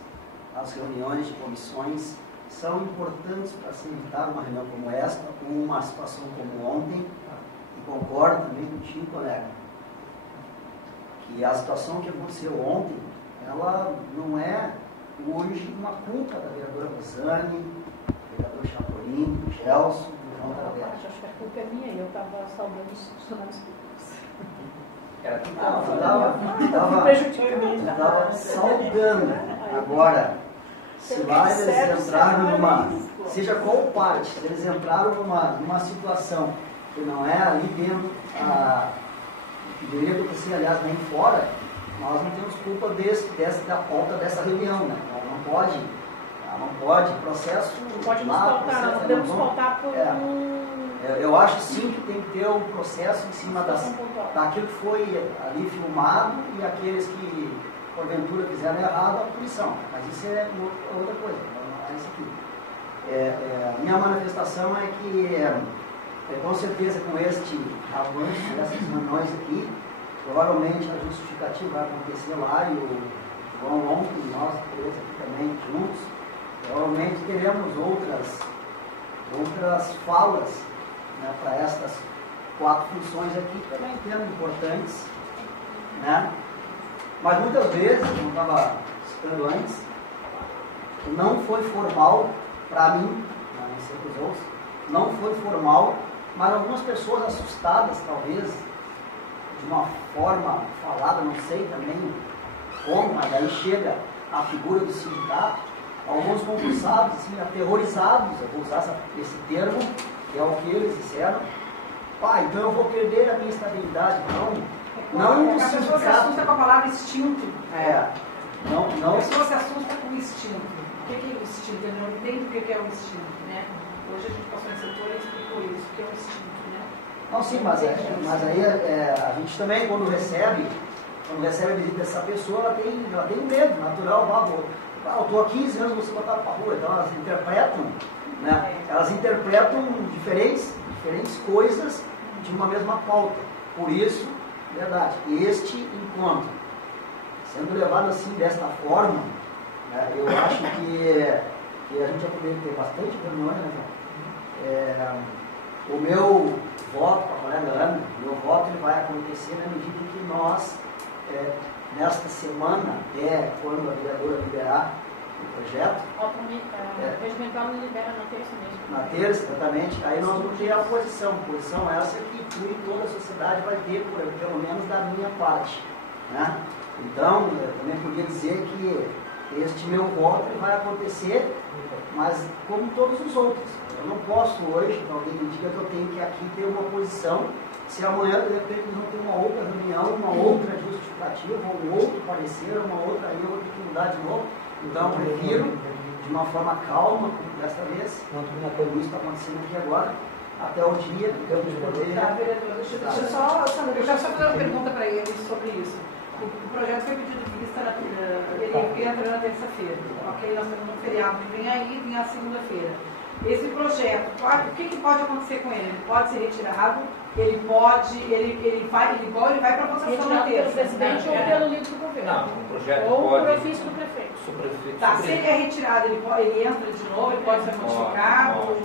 as reuniões de comissões são importantes para se evitar uma reunião como esta, uma situação como ontem, e concordo também contigo, colega, que a situação que aconteceu ontem, ela não é hoje uma culpa da vereadora Rosane, do vereador Chapolin, do Gelson, do João Tadete. Acho que a culpa é minha, eu estava saudando os funcionários públicos. Era que estava saudando. Agora, se lá eles entraram seja qual parte, se eles entraram numa situação que não é ali dentro, que deveria acontecer, aliás, nem fora, nós não temos culpa da pauta dessa reunião, né? Não pode, processo... Não pode nos pautar, não podemos pautar por eu acho sim que tem que ter um processo em cima daquilo que foi ali filmado e aqueles que, porventura, fizeram errado, a punição. Mas isso é outra coisa, não é isso aqui. Minha manifestação é que, com certeza, com este avanço, dessas reuniões aqui, provavelmente a justificativa vai acontecer lá e o João ontem, nós três aqui também juntos, provavelmente teremos outras falas, né, para estas 4 funções aqui, que também entendo importantes, né? Mas muitas vezes, como eu estava citando antes, não foi formal para mim, não sei para os outros, não foi formal, mas algumas pessoas assustadas, talvez, de uma forma falada, não sei também como, mas aí chega a figura do sindicato, alguns concursados, assim, aterrorizados, eu vou usar esse termo, que é o que eles disseram, então eu vou perder a minha estabilidade, não o sindicato. A pessoa se assusta com a palavra instinto. A pessoa se assusta com o instinto. O que é o instinto? Ele não entende o que é o instinto, né? Hoje a gente passou em setor e explicou isso, o que é o instinto, né? Não, sim, mas aí a gente também, quando recebe a visita dessa pessoa, ela tem um medo natural. Eu estou há 15 anos, você botar para a rua. Então elas interpretam, né? Elas interpretam diferentes coisas de uma mesma pauta. Por isso, verdade, este encontro, sendo levado assim, desta forma, né, eu acho que a gente vai poder ter bastante reuniões, né? O meu voto, a colega Ana, o meu voto ele vai acontecer na medida em que nós, nesta semana, quando a vereadora liberar o projeto. O regimental não libera na terça mesmo. Na terça, exatamente. Aí nós vamos ter a posição. Posição essa que tu e toda a sociedade vai ter, pelo menos da minha parte. Né? Então, eu também podia dizer que este meu voto vai acontecer, mas como todos os outros. Eu não posso hoje, que alguém me diga que eu tenho que aqui ter uma posição, se amanhã, de repente, nós vamos ter uma outra reunião, uma outra justificativa, um outro parecer, uma outra, aí eu vou ter que mudar de novo. Então, eu prefiro, de uma forma calma, como desta vez, como isso está acontecendo aqui agora, até o dia que eu poder... Tá, vereador, deixa eu só fazer uma pergunta para ele sobre isso. O projeto foi pedido de vista, ele entra na terça-feira. Ok, nós temos um feriado que vem aí, vem a segunda-feira. Esse projeto, o que pode acontecer com ele? Ele pode ser retirado, ele vai para a votação na terça. Pelo presidente ou pelo livro do governo. Não, o projeto ou pode... por ofício do prefeito. Tá, se ele é retirado, ele entra de novo, ele pode ser modificado,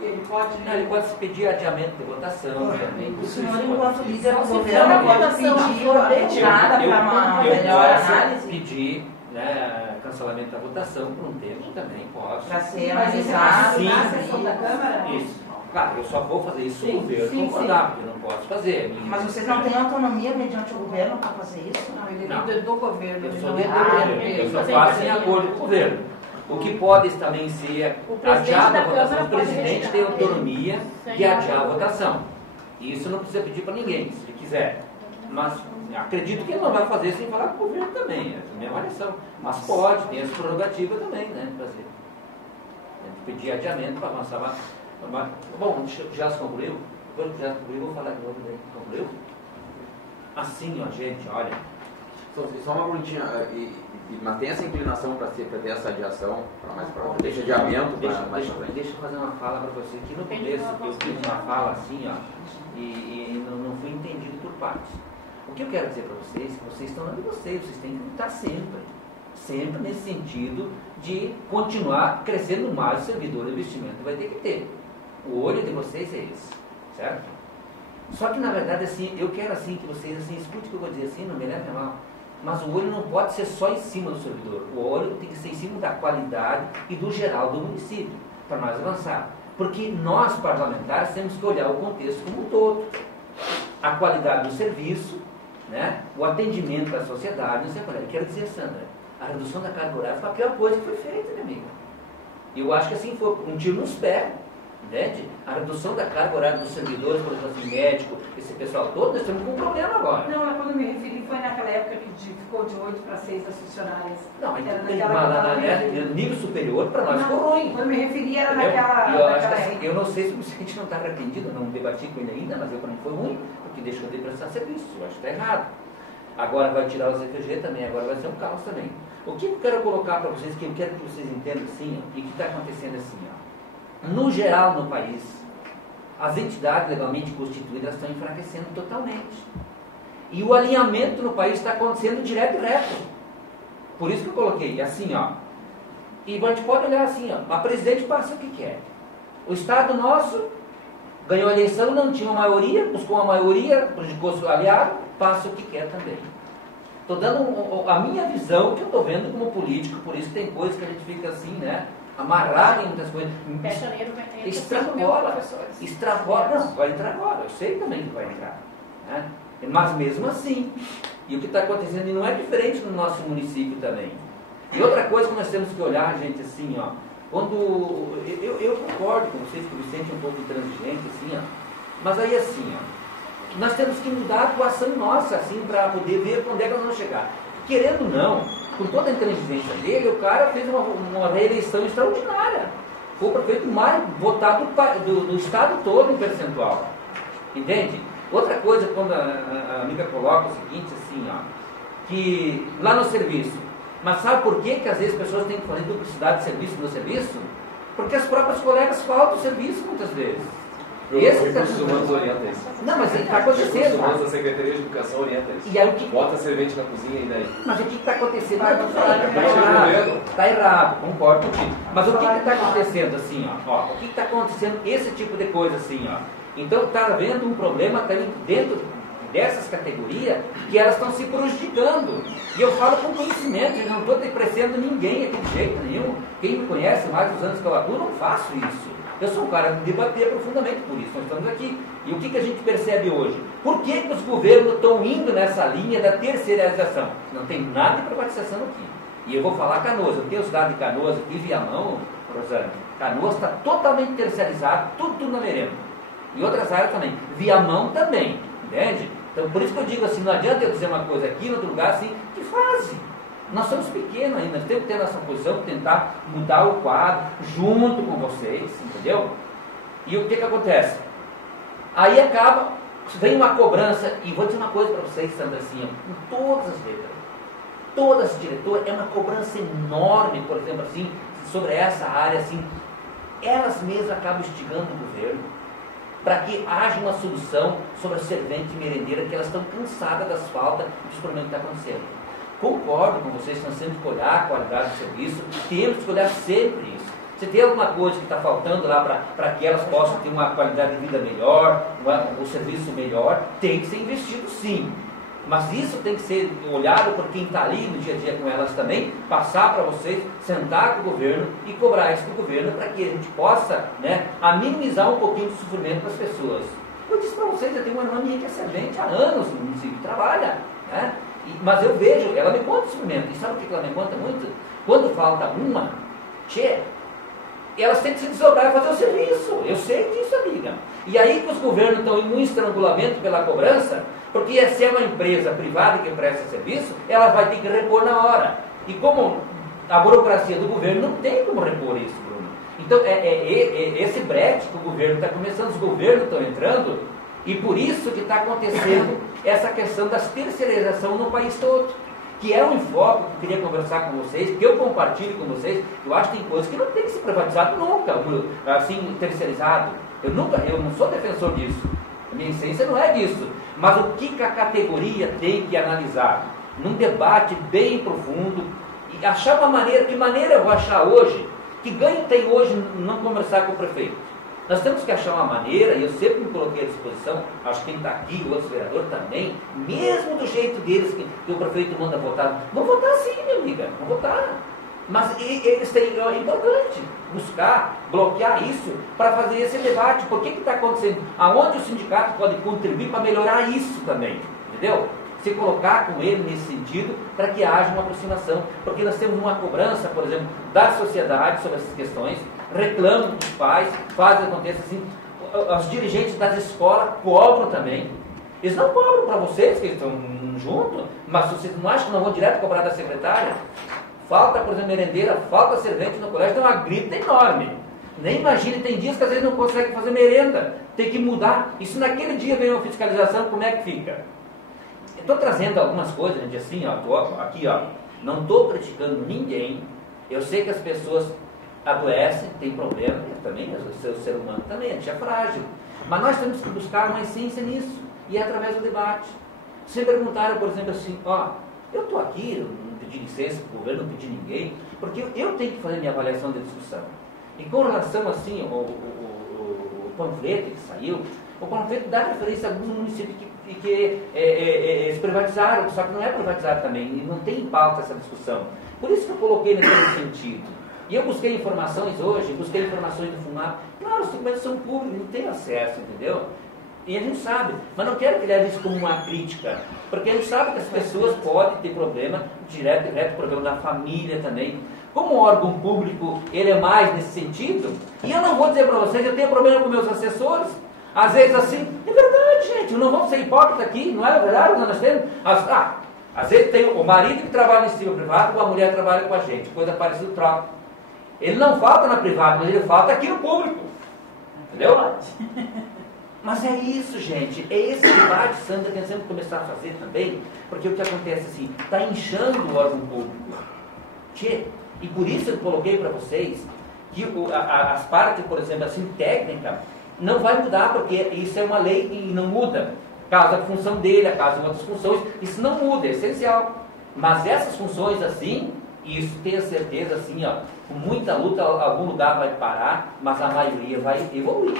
ele pode... Não, ele pode se pedir adiamento de votação também. O senhor, enquanto líder do Se governo, for a pode votação pedir a retirada para uma melhor análise? Pedir, né, cancelamento da votação por um tempo também, posso. Para ser Mas isso é analisado. Sim. na sessão da Câmara? Isso. Claro, eu só vou fazer isso se o Sim, governo sim, concordar, porque eu não posso fazer. Mas vocês não têm autonomia mediante o governo para fazer isso? Não, ele é Não. líder do governo, Eu ele sou não é líder do do governo. governo, eu só Fazer faço em parceria acordo com o governo. O que pode também ser O presidente adiado da a votação, Câmara o pode presidente retirar. tem autonomia Sem de adiar a autonomia. votação. E isso não precisa pedir para ninguém, se ele quiser. Mas acredito que ele não vai fazer sem falar com o governo também, é a minha avaliação. Mas pode, tem essa prerrogativa também, né, de fazer. De pedir adiamento para avançar mais. Bom, já se concluiu? Quando já concluiu, vou falar de novo daí. Concluiu? Assim, ó, gente, olha. Só uma perguntinha, mas tem essa inclinação para ter essa adiação, para mais para frente, esse adiamento para mais para frente? Deixa eu fazer uma fala para você. Aqui no começo eu fiz uma fala assim, ó, e não fui entendido por partes. O que eu quero dizer para vocês é que vocês estão na de vocês têm que lutar sempre nesse sentido de continuar crescendo mais o servidor, o investimento vai ter que ter. O olho de vocês é esse, certo? Só que na verdade assim, eu quero assim que vocês assim, escutem o que eu vou dizer assim, não me leve a mal. Mas o olho não pode ser só em cima do servidor. O olho tem que ser em cima da qualidade e do geral do município, para nós avançar. Porque nós, parlamentares, temos que olhar o contexto como um todo. A qualidade do serviço, né? O atendimento da sociedade, não sei qual é. Eu quero dizer, Sandra, a redução da carga horária foi a pior coisa que foi feita, minha amiga. Eu acho que assim foi um tiro nos pés. Entende? A redução da carga horária dos servidores, por exemplo, assim, médico, esse pessoal todo, nós estamos com um problema agora. Não, mas quando eu me referi foi naquela época que ficou de 8 para 6 as funcionárias. Não, mas Era tem naquela nível superior para nós ficou ruim. Quando eu me referi era Entendeu? naquela Eu acho que época. assim, eu não sei se o gente não está arrependido, eu não debati com ele ainda, mas eu para mim foi ruim, porque deixou de prestar serviço, eu acho que está errado. Agora vai tirar os EPG também, agora vai ser um caos também. O que eu quero colocar para vocês, que eu quero que vocês entendam assim, ó, e que está acontecendo assim, ó. No geral no país, as entidades legalmente constituídas estão enfraquecendo totalmente. E o alinhamento no país está acontecendo direto e reto. Por isso que eu coloquei assim, ó. E a gente pode olhar assim, ó. A presidente passa o que quer. O Estado nosso ganhou a eleição, não tinha uma maioria, buscou uma maioria, prejudicou seu aliado, passa o que quer também. Estou dando a minha visão, que eu estou vendo como político, por isso tem coisas que a gente fica assim, né? Amarrado em muitas coisas. Janeiro vai ter Extrapola, não, vai entrar agora, eu sei também que vai entrar, né? Mas mesmo assim, e o que está acontecendo e não é diferente no nosso município também. E outra coisa que nós temos que olhar, gente, assim, ó, quando, eu concordo com vocês que o Vicente é um pouco intransigente, assim, ó, mas aí assim, ó, nós temos que mudar a atuação nossa, assim, para poder ver onde é que nós vamos chegar. Querendo ou não, com toda a inteligência dele, o cara fez uma reeleição extraordinária. Foi o prefeito mais votado do estado todo em percentual. Entende? Outra coisa, quando a amiga coloca o seguinte, assim, ó, que lá no serviço, mas sabe por que às vezes as pessoas têm que fazer duplicidade de serviço no serviço? Porque as próprias colegas faltam o serviço muitas vezes. Os recursos humanos orientam isso. Não, mas está Os recursos acontecendo. humanos da Secretaria de Educação orienta isso. E aí o que... Bota servente na cozinha e daí? Mas o que está acontecendo? Vai, Está errado, concordo contigo. Mas o que está acontecendo assim, ó? O que está acontecendo? Esse tipo de coisa assim, ó. Então está havendo um problema também dentro dessas categorias que elas estão se prejudicando. E eu falo com conhecimento, eu não estou depreciando ninguém aqui de jeito nenhum. Quem me conhece mais dos anos que eu atuo, não faço isso. Eu sou um cara que debater profundamente por isso. Nós estamos aqui. E o que a gente percebe hoje? Por que os governos estão indo nessa linha da terceirização? Não tem nada de privatização aqui. E eu vou falar Canoas. Eu tenho cidade de Canoas aqui, Viamão, Rosane. Canoas está totalmente terceirizado, tudo na merenda. E outras áreas também. Viamão também, entende? Então, por isso que eu digo assim, não adianta eu dizer uma coisa aqui, em outro lugar, assim, que fase. Nós somos pequenos ainda, nós temos que ter nossa posição, tentar mudar o quadro junto com vocês, entendeu? E o que acontece? Aí acaba, vem uma cobrança, e vou dizer uma coisa para vocês, Sandra, assim, com todas as letras, todas as diretoras, é uma cobrança enorme, por exemplo, assim, sobre essa área, assim, elas mesmas acabam instigando o governo para que haja uma solução sobre a servente e merendeira, que elas estão cansadas das faltas dos problemas que estão acontecendo. Concordo com vocês, nós temos que olhar a qualidade do serviço, temos que olhar sempre isso. Se tem alguma coisa que está faltando lá para que elas possam ter uma qualidade de vida melhor, um serviço melhor, tem que ser investido sim. Mas isso tem que ser olhado por quem está ali no dia a dia com elas também, passar para vocês, sentar com o governo e cobrar isso do governo para que a gente possa, né, minimizar um pouquinho do sofrimento das pessoas. Eu disse para vocês, eu tenho uma irmã minha que é servente há anos no município, trabalha, né? Mas eu vejo, ela me conta o sofrimento, e sabe o que ela me conta muito? Quando falta uma, elas têm que se desdobrar e fazer o serviço. Eu sei disso, amiga. E aí que os governos estão em um estrangulamento pela cobrança, porque se é uma empresa privada que presta serviço, ela vai ter que repor na hora. E como a burocracia do governo não tem como repor isso, Bruno. Então, esse brete que o governo está começando, os governos estão entrando, e por isso que está acontecendo essa questão das terceirização no país todo, que é um enfoque que eu queria conversar com vocês, que eu compartilho com vocês. Eu acho que tem coisas que não tem que ser privatizado nunca, assim, terceirizado. Eu não sou defensor disso. A minha essência não é disso. Mas o que a categoria tem que analisar? Num debate bem profundo, e achar uma maneira, que maneira eu vou achar hoje, que ganho tem hoje não conversar com o prefeito? Nós temos que achar uma maneira, e eu sempre me coloquei à disposição, acho que quem está aqui, o outro vereador também, mesmo do jeito deles que o prefeito manda votar, vão votar sim, minha amiga, vão votar. Mas eles têm, é importante buscar, bloquear isso para fazer esse debate. Por que está acontecendo? Aonde o sindicato pode contribuir para melhorar isso também, entendeu? Se colocar com ele nesse sentido para que haja uma aproximação. Porque nós temos uma cobrança, por exemplo, da sociedade sobre essas questões, reclamam dos pais, fazem acontecer assim. Os dirigentes das escolas cobram também. Eles não cobram para vocês, que estão juntos, mas vocês não acham que não vão direto cobrar da secretária? Falta, por exemplo, merendeira, falta servente no colégio, tem uma grita enorme. Nem imagine, tem dias que às vezes não consegue fazer merenda, tem que mudar. E se naquele dia vem uma fiscalização, como é que fica? Estou trazendo algumas coisas, gente, assim, ó, aqui, ó, não estou criticando ninguém. Eu sei que as pessoas adoecem, tem problema, também, o ser humano também, a gente é frágil. Mas nós temos que buscar uma essência nisso, e é através do debate. Se perguntaram, por exemplo, assim, ó, eu estou aqui, eu não pedi licença para o governo, não pedi ninguém, porque eu tenho que fazer minha avaliação de discussão. E com relação, assim, o panfleto que saiu, o panfleto dá referência a alguns municípios que se privatizaram, só que não é privatizado também, e não tem em pauta essa discussão. Por isso que eu coloquei naquele sentido. E eu busquei informações hoje, busquei informações do FUNAP. Claro, os documentos são públicos, não tem acesso, entendeu? E a gente sabe, mas não quero que leve isso como uma crítica, porque a gente sabe que as pessoas podem ter problema, direto problema da família também. Como órgão público, ele é mais nesse sentido, e eu não vou dizer para vocês, eu tenho problema com meus assessores, às vezes assim, é verdade, gente, não vamos ser hipócritas aqui, não é verdade que nós temos? Às vezes tem o marido que trabalha no iniciativa privada, ou a mulher trabalha com a gente, coisa parecida do troca. Ele não falta na privada, mas ele falta aqui no público. Entendeu? Mas é isso, gente. É esse debate, Sandra, que nós temos que começar a fazer também, porque o que acontece assim, está inchando o órgão público. E por isso eu coloquei para vocês que as partes, por exemplo, assim, técnica, não vai mudar, porque isso é uma lei e não muda. Caso a função dele, a caso de outras funções, isso não muda, é essencial. Mas essas funções assim, isso tenha certeza assim, ó, com muita luta, algum lugar vai parar, mas a maioria vai evoluir.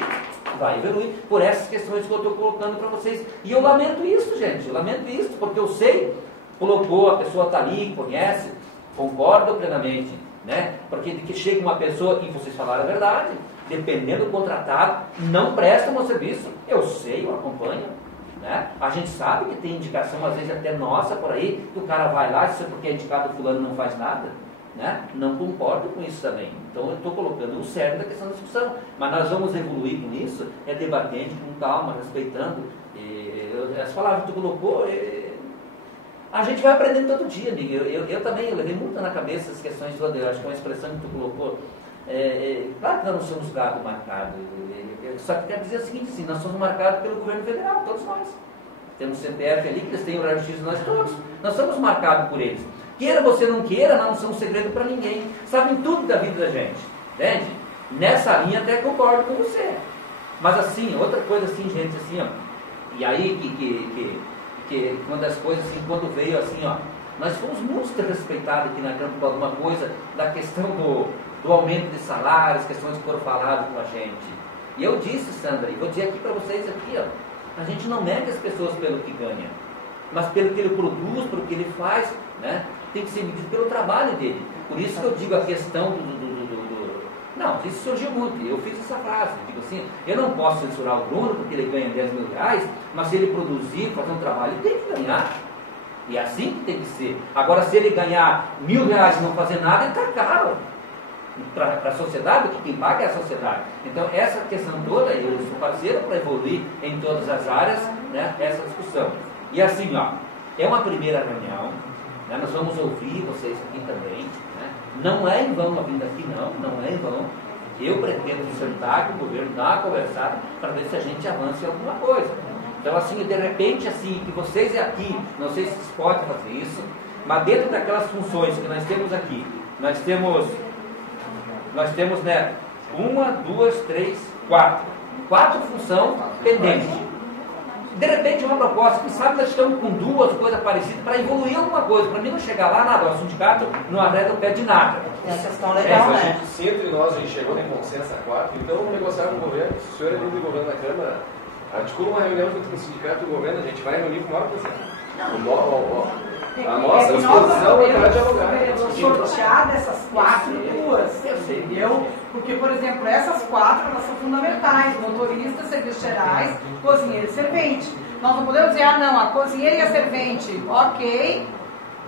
Vai evoluir por essas questões que eu estou colocando para vocês. E eu lamento isso, gente, eu lamento isso, porque eu sei, colocou, a pessoa está ali, conhece, concordo plenamente, né? Porque de que chega uma pessoa, e vocês falaram a verdade, dependendo do contratado, não presta o meu serviço. Eu sei, eu acompanho, né? A gente sabe que tem indicação, às vezes até nossa por aí, que o cara vai lá, se porque é indicado fulano não faz nada, né? Não concordo com isso também. Então eu estou colocando o cerne da questão da discussão. Mas nós vamos evoluir com isso, debatendo com calma, respeitando. As palavras que tu colocou, a gente vai aprendendo todo dia, amigo. Eu também, eu levei muito na cabeça as questões todas. Eu acho que é uma expressão que tu colocou. Claro que nós não somos gado marcado. Só que quero dizer o seguinte, assim, nós somos marcados pelo governo federal, todos nós. Temos CPF ali, que eles têm horário X, nós todos. Nós somos marcados por eles. Queira você não queira, nós não somos segredo para ninguém. Sabem tudo da vida da gente. Entende? Nessa linha até concordo com você. Mas assim, outra coisa assim, gente, assim, ó. E aí que uma das coisas assim, quando veio assim, ó, nós fomos muito respeitados aqui na Câmara por alguma coisa da questão do aumento de salários, questões que foram faladas com a gente. E eu disse, Sandra, e vou dizer aqui para vocês aqui, ó, a gente não mede as pessoas pelo que ganha, mas pelo que ele produz, pelo que ele faz, né? Tem que ser medido pelo trabalho dele. Por isso que eu digo a questão Não, isso surgiu muito. Eu fiz essa frase, digo assim, eu não posso censurar o Bruno porque ele ganha 10 mil reais, mas se ele produzir, fazer um trabalho, ele tem que ganhar. E é assim que tem que ser. Agora, se ele ganhar 1.000 reais e não fazer nada, ele está caro. Para a sociedade, porque quem paga é a sociedade. Então, essa questão toda, eu sou parceiro para evoluir em todas as áreas, né, essa discussão. E assim, ó, é uma primeira reunião, né, nós vamos ouvir vocês aqui também, né, não é em vão a vinda aqui, não é em vão. Eu pretendo sentar com o governo, dar uma conversada, para ver se a gente avança em alguma coisa. Então, assim, de repente, assim, que vocês aqui, não sei se vocês podem fazer isso, mas dentro daquelas funções que nós temos aqui, nós temos, né, 1, 2, 3, 4. 4 funções pendentes. De repente, uma proposta, que sabe, nós estamos com 2 coisas parecidas para evoluir alguma coisa. Para mim não chegar lá, nada. O sindicato não arreda o pé de nada. É questão legal, né? Se entre nós a gente chegou em consenso a 4, então vamos negociar com o governo. Se o senhor é líder do governo da Câmara, articula uma reunião entre o sindicato e o governo, a gente vai reunir com o maior prazer. A nossa disposição é para dialogar. Sortear dessas 4 duas, entendeu? Porque, por exemplo, essas 4 elas são fundamentais: motoristas, serviços gerais, cozinheiro e servente. Nós não podemos dizer, não, a cozinheira e a servente, ok,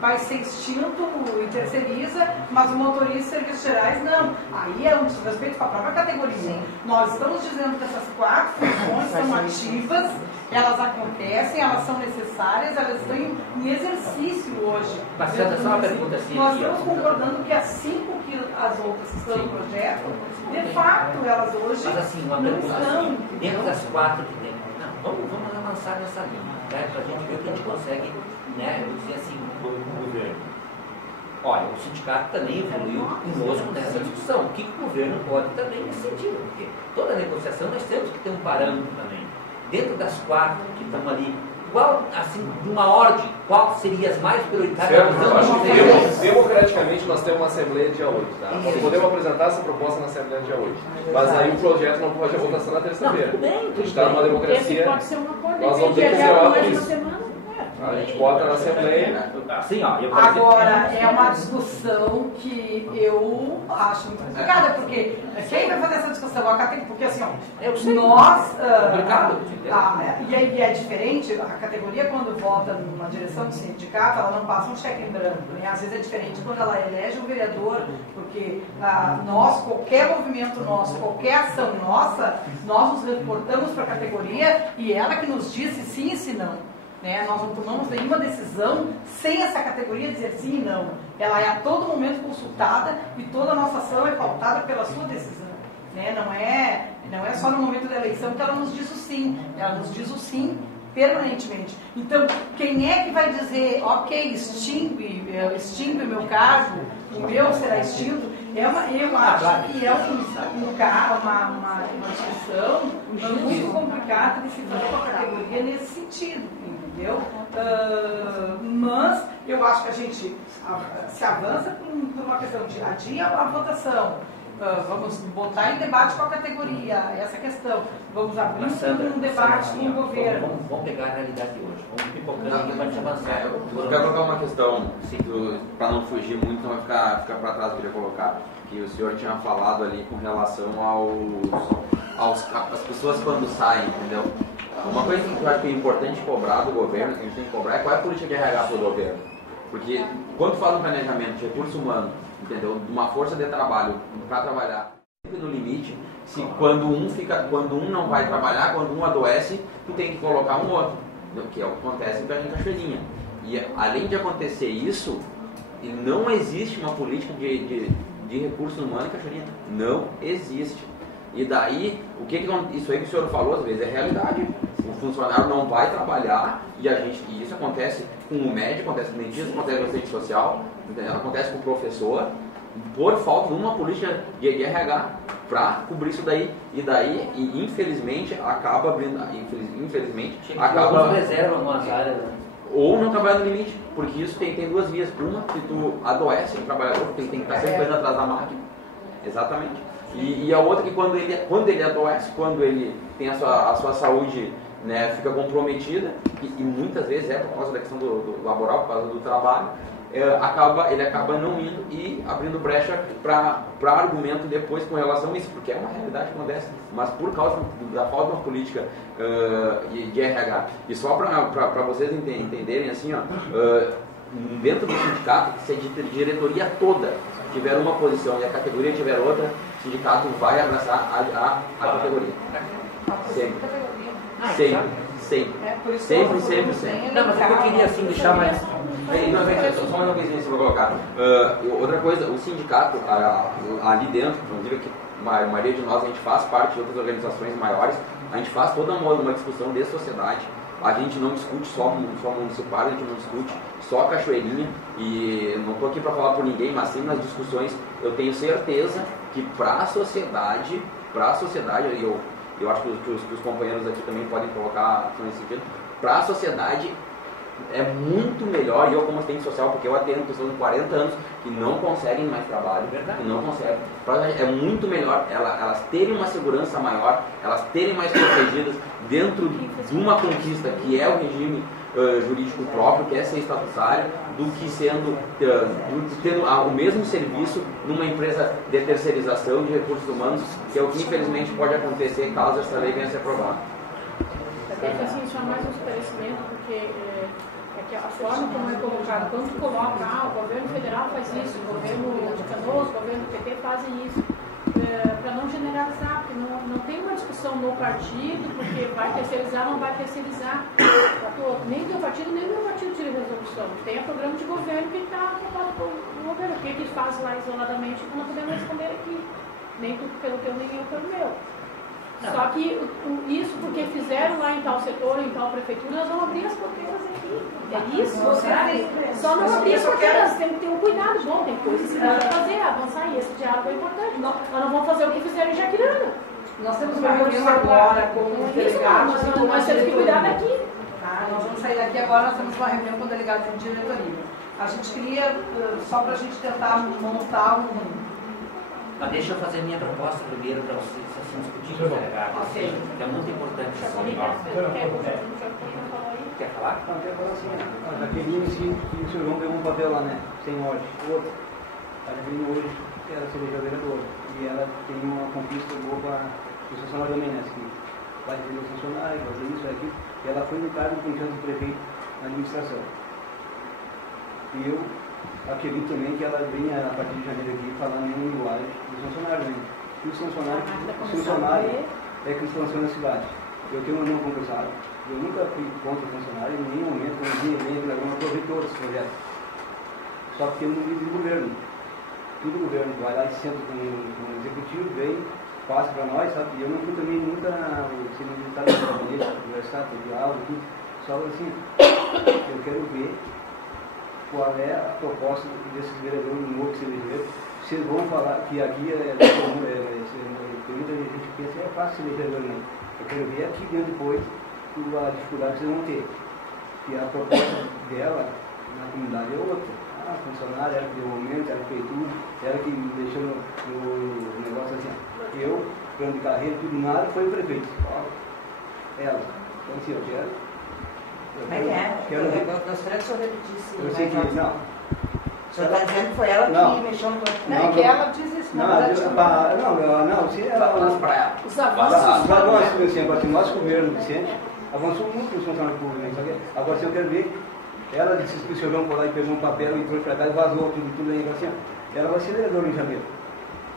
vai ser extinto e terceiriza, mas o motorista e serviços gerais não. Aí é um desrespeito com a própria categoria. Sim. Nós estamos dizendo que essas 4 funções são ativas, elas acontecem, elas são necessárias, elas estão em exercício hoje. Mas só uma pergunta assim. Nós estamos concordando que as 5 que as outras que estão no projeto, de fato, elas hoje mas, assim, uma não pergunta estão. Assim, dentro das 4 que tem, vamos avançar nessa linha, né, para a gente ver o que a gente consegue, né, eu dizer assim, o governo. Olha, o sindicato também evoluiu conosco nessa discussão. O que o governo pode também nesse sentido? Porque toda negociação nós temos que ter um parâmetro também. Dentro das 4 que estão ali, qual, assim, de uma ordem, qual seria as mais prioritárias? Democraticamente nós temos uma assembleia dia 8, tá? Nós podemos apresentar essa proposta na assembleia dia 8. Mas aí o projeto não pode votação na terça-feira. A gente está numa democracia. Pode ser uma coisa, nós vamos ter que zerar por isso. semana. A gente bota na assembleia. Assim, ó, agora, é uma discussão que eu acho muito complicada, porque quem vai fazer essa discussão? A categoria, porque assim, ó, nós... complicado. E é diferente, a categoria quando vota numa direção do sindicato, ela não passa um cheque em branco, né? Às vezes é diferente quando ela elege um vereador, porque nós, qualquer movimento nosso, qualquer ação nossa, nós nos reportamos para a categoria e ela que nos diz se sim e se não. Né? Nós não tomamos nenhuma decisão sem essa categoria dizer sim e não. Ela é a todo momento consultada e toda a nossa ação é pautada pela sua decisão. Né? Não é só no momento da eleição que ela nos diz o sim. Ela nos diz o sim permanentemente. Então, quem é que vai dizer, ok, extingue meu cargo, o meu será extinto? Eu acho que é uma discussão muito complicada de se fazer com a categoria nesse sentido, entendeu? Mas eu acho que a gente se avança por uma questão de adia a votação. Vamos botar em debate com a categoria essa questão. Vamos abrir um debate com o governo. Vamos pegar a realidade de hoje. Vamos pipocando aqui para te avançar. Eu quero colocar uma questão, para não fugir muito, não vai ficar para trás, eu queria colocar. Que o senhor tinha falado ali com relação às pessoas quando saem, entendeu? Uma coisa que eu acho que é importante cobrar do governo, que a gente tem que cobrar, é qual é a política de RH para o governo. Porque quando fala em planejamento de recurso humano, entendeu? De uma força de trabalho para trabalhar sempre no limite, se quando um não vai trabalhar, quando um adoece, tu tem que colocar um outro, entendeu? Que é o que acontece em Cachoeirinha. E além de acontecer isso, não existe uma política de recursos humanos em Cachoeirinha. Não existe. E daí, isso aí que o senhor falou, às vezes é realidade. O funcionário não vai trabalhar e isso acontece com o médico, acontece com o dentista, acontece com o assistente social, acontece com o professor, por falta de uma política de RH para cobrir isso daí. E infelizmente acaba abrindo, acaba reserva umas áreas. Ou não trabalha no limite, porque isso tem duas vias. Uma, que tu adoece o trabalhador, tem que estar sempre correndo atrás da máquina. Exatamente. E a outra que quando ele adoece, quando ele tem a sua saúde, né, fica comprometida, e muitas vezes é por causa da questão do laboral, por causa do trabalho, ele acaba não indo e abrindo brecha para argumento depois com relação a isso, porque é uma realidade que acontece, mas por causa da falta de uma política de RH. E só para vocês entenderem, assim, ó, dentro do sindicato, se a diretoria toda tiver uma posição e a categoria tiver outra, o sindicato vai abraçar a categoria. Sempre. Não, mas eu queria assim deixar mais. Só uma vez para colocar. Outra coisa, o sindicato, ali dentro, inclusive que a maioria de nós, a gente faz parte de outras organizações maiores, a gente faz toda uma discussão de sociedade. A gente não discute só municipal, a gente não discute só Cachoeirinha, e não estou aqui para falar por ninguém, mas sim nas discussões, eu tenho certeza que para a sociedade, eu acho que os companheiros aqui também podem colocar nesse sentido, para a sociedade é muito melhor, e eu como assistente social, porque eu atendo pessoas de 40 anos que não conseguem mais trabalho, que não conseguem, é muito melhor elas terem uma segurança maior, elas terem mais protegidas dentro de uma conquista que é o regime jurídico próprio, que é ser estatutário, do que tendo o mesmo serviço numa empresa de terceirização de recursos humanos, que é o que infelizmente pode acontecer caso essa lei venha a ser aprovada. Até que assim, só mais um esclarecimento, porque que a forma como é colocado, quando tu coloca, o governo federal faz isso, o governo de Canoas, o governo do PT fazem isso, para não generalizar, porque não tem uma discussão no partido, porque vai terceirizar, não vai terceirizar. Nem teu partido, nem meu partido tira resolução. Tem o programa de governo que está aprovado pelo governo. O que faz lá isoladamente, não podemos responder aqui. Nem tu pelo teu, nem eu pelo meu. Só que isso porque fizeram lá em tal setor, em tal prefeitura, nós vamos abrir as porteiras aqui. É isso, sabe? Só não abrir as porteiras, tem que ter um cuidado. Bom, tem coisas que dá para fazer, avançar, e esse diálogo é importante. Nós não vamos fazer o que fizeram em Jaquirana. Nós temos uma reunião agora com os delegados. Nós temos que cuidar daqui. Nós vamos sair daqui agora, nós temos uma reunião com delegados de diretoria. A gente queria, só para a gente tentar montar Mas deixa eu fazer minha proposta primeiro para vocês assim, discutir com o delegado, que é muito importante. Quer falar? Não, quero falar assim, a Jaqueline, que o senhor João pegou um papel lá, né? Sem ordem. Outro. A Jaqueline hoje era cerveja vereadora. E ela tem uma conquista boa para o funcionário também, né? Que vai defender o funcionário, vai fazer isso, aqui. E ela foi no cargo de confiança do prefeito na administração. E eu acredito também que ela venha a partir de janeiro aqui falando em linguagem dos funcionários, né? E os funcionários é que funciona a cidade. Eu tenho um irmão concursado, Eu nunca fui contra o funcionário, em nenhum momento, eu dizia bem, eu aprovei todos os projetos. Só porque eu não vivo do governo. Tudo o governo vai lá e senta com o executivo, vem, passa para nós, sabe? E eu não fui também nunca ser militar no gabinete, conversar, ter diálogo, tudo. Só assim, eu quero ver qual é a proposta desses vereadores novos que se elegeram. Vocês vão falar que aqui muita gente pensa que é fácil ser vereador, não. Eu quero ver aqui dentro depois a dificuldade que vocês vão ter. E a proposta dela na comunidade é outra. A funcionária, ela que deu aumento, ela que fez tudo, ela que deixou no negócio assim. Eu, plano de carreira, tudo nada, foi o prefeito. Ela. Então assim, eu quero. Eu gostaria que o senhor repetisse. Eu sei que não. O senhor está dizendo que foi ela que mexeu no plano de carreira? Não, é que ela diz isso, na verdade. Não, se ela. Os avanços. Assim, nosso governo, Vicente, avançou muito nos funcionários públicos. Agora, se eu quero ver, ela disse que o senhor vão lá e pegou um papel e trouxe para cá e vazou tudo aí. Assim, ela vai ser vereadora em janeiro.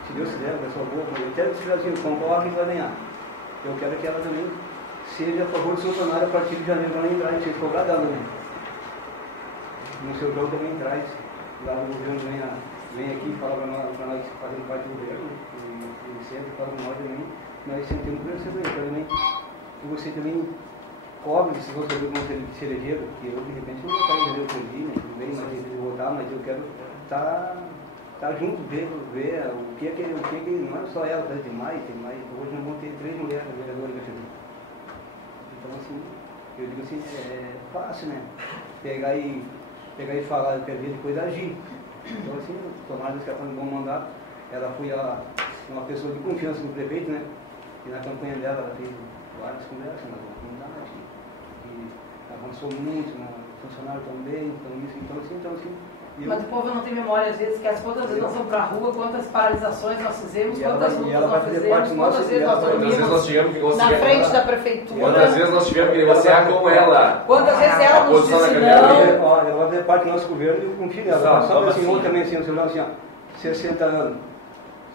Se Deus quiser, vai ser boa. Eu quero que assim, concorre e vai ganhar. Eu quero que ela também seja a favor do funcionário a partir de janeiro para ela entrar e ser cobrada também. No seu jogo também traz. Lá o governo vem aqui e fala para nós fazendo parte do governo, e sempre fala para nós também, nós sempre temos que ser também. E você também cobre se você vê como se elegeram, que eu de repente não vou estar entendendo o que eu vi, né? Tudo bem, mas eu vou votar, mas eu quero estar junto, ver o que é que não é só ela, tem mais, hoje nós vamos ter 3 mulheres vereadoras da cidade. Então assim, eu digo assim, é fácil, né? Pegar e falar, eu quero ver depois agir. Então assim, tomara que ela bom mandato, ela foi uma pessoa de confiança do prefeito, né? E na campanha dela ela fez várias conversas na comunidade, e avançou muito, no funcionário também, então assim. Mas o povo não tem memória, às vezes, que quantas vezes nós fomos para a rua, quantas paralisações nós fizemos, quantas lutas nós fizemos, quantas vezes nós dormimos na frente da prefeitura. Quantas vezes nós tivemos que negociar com ela. Quantas vezes ela nos disse não. Ela vai fazer parte do nosso governo e confio nela. Só assim, outra também, assim, 60 anos.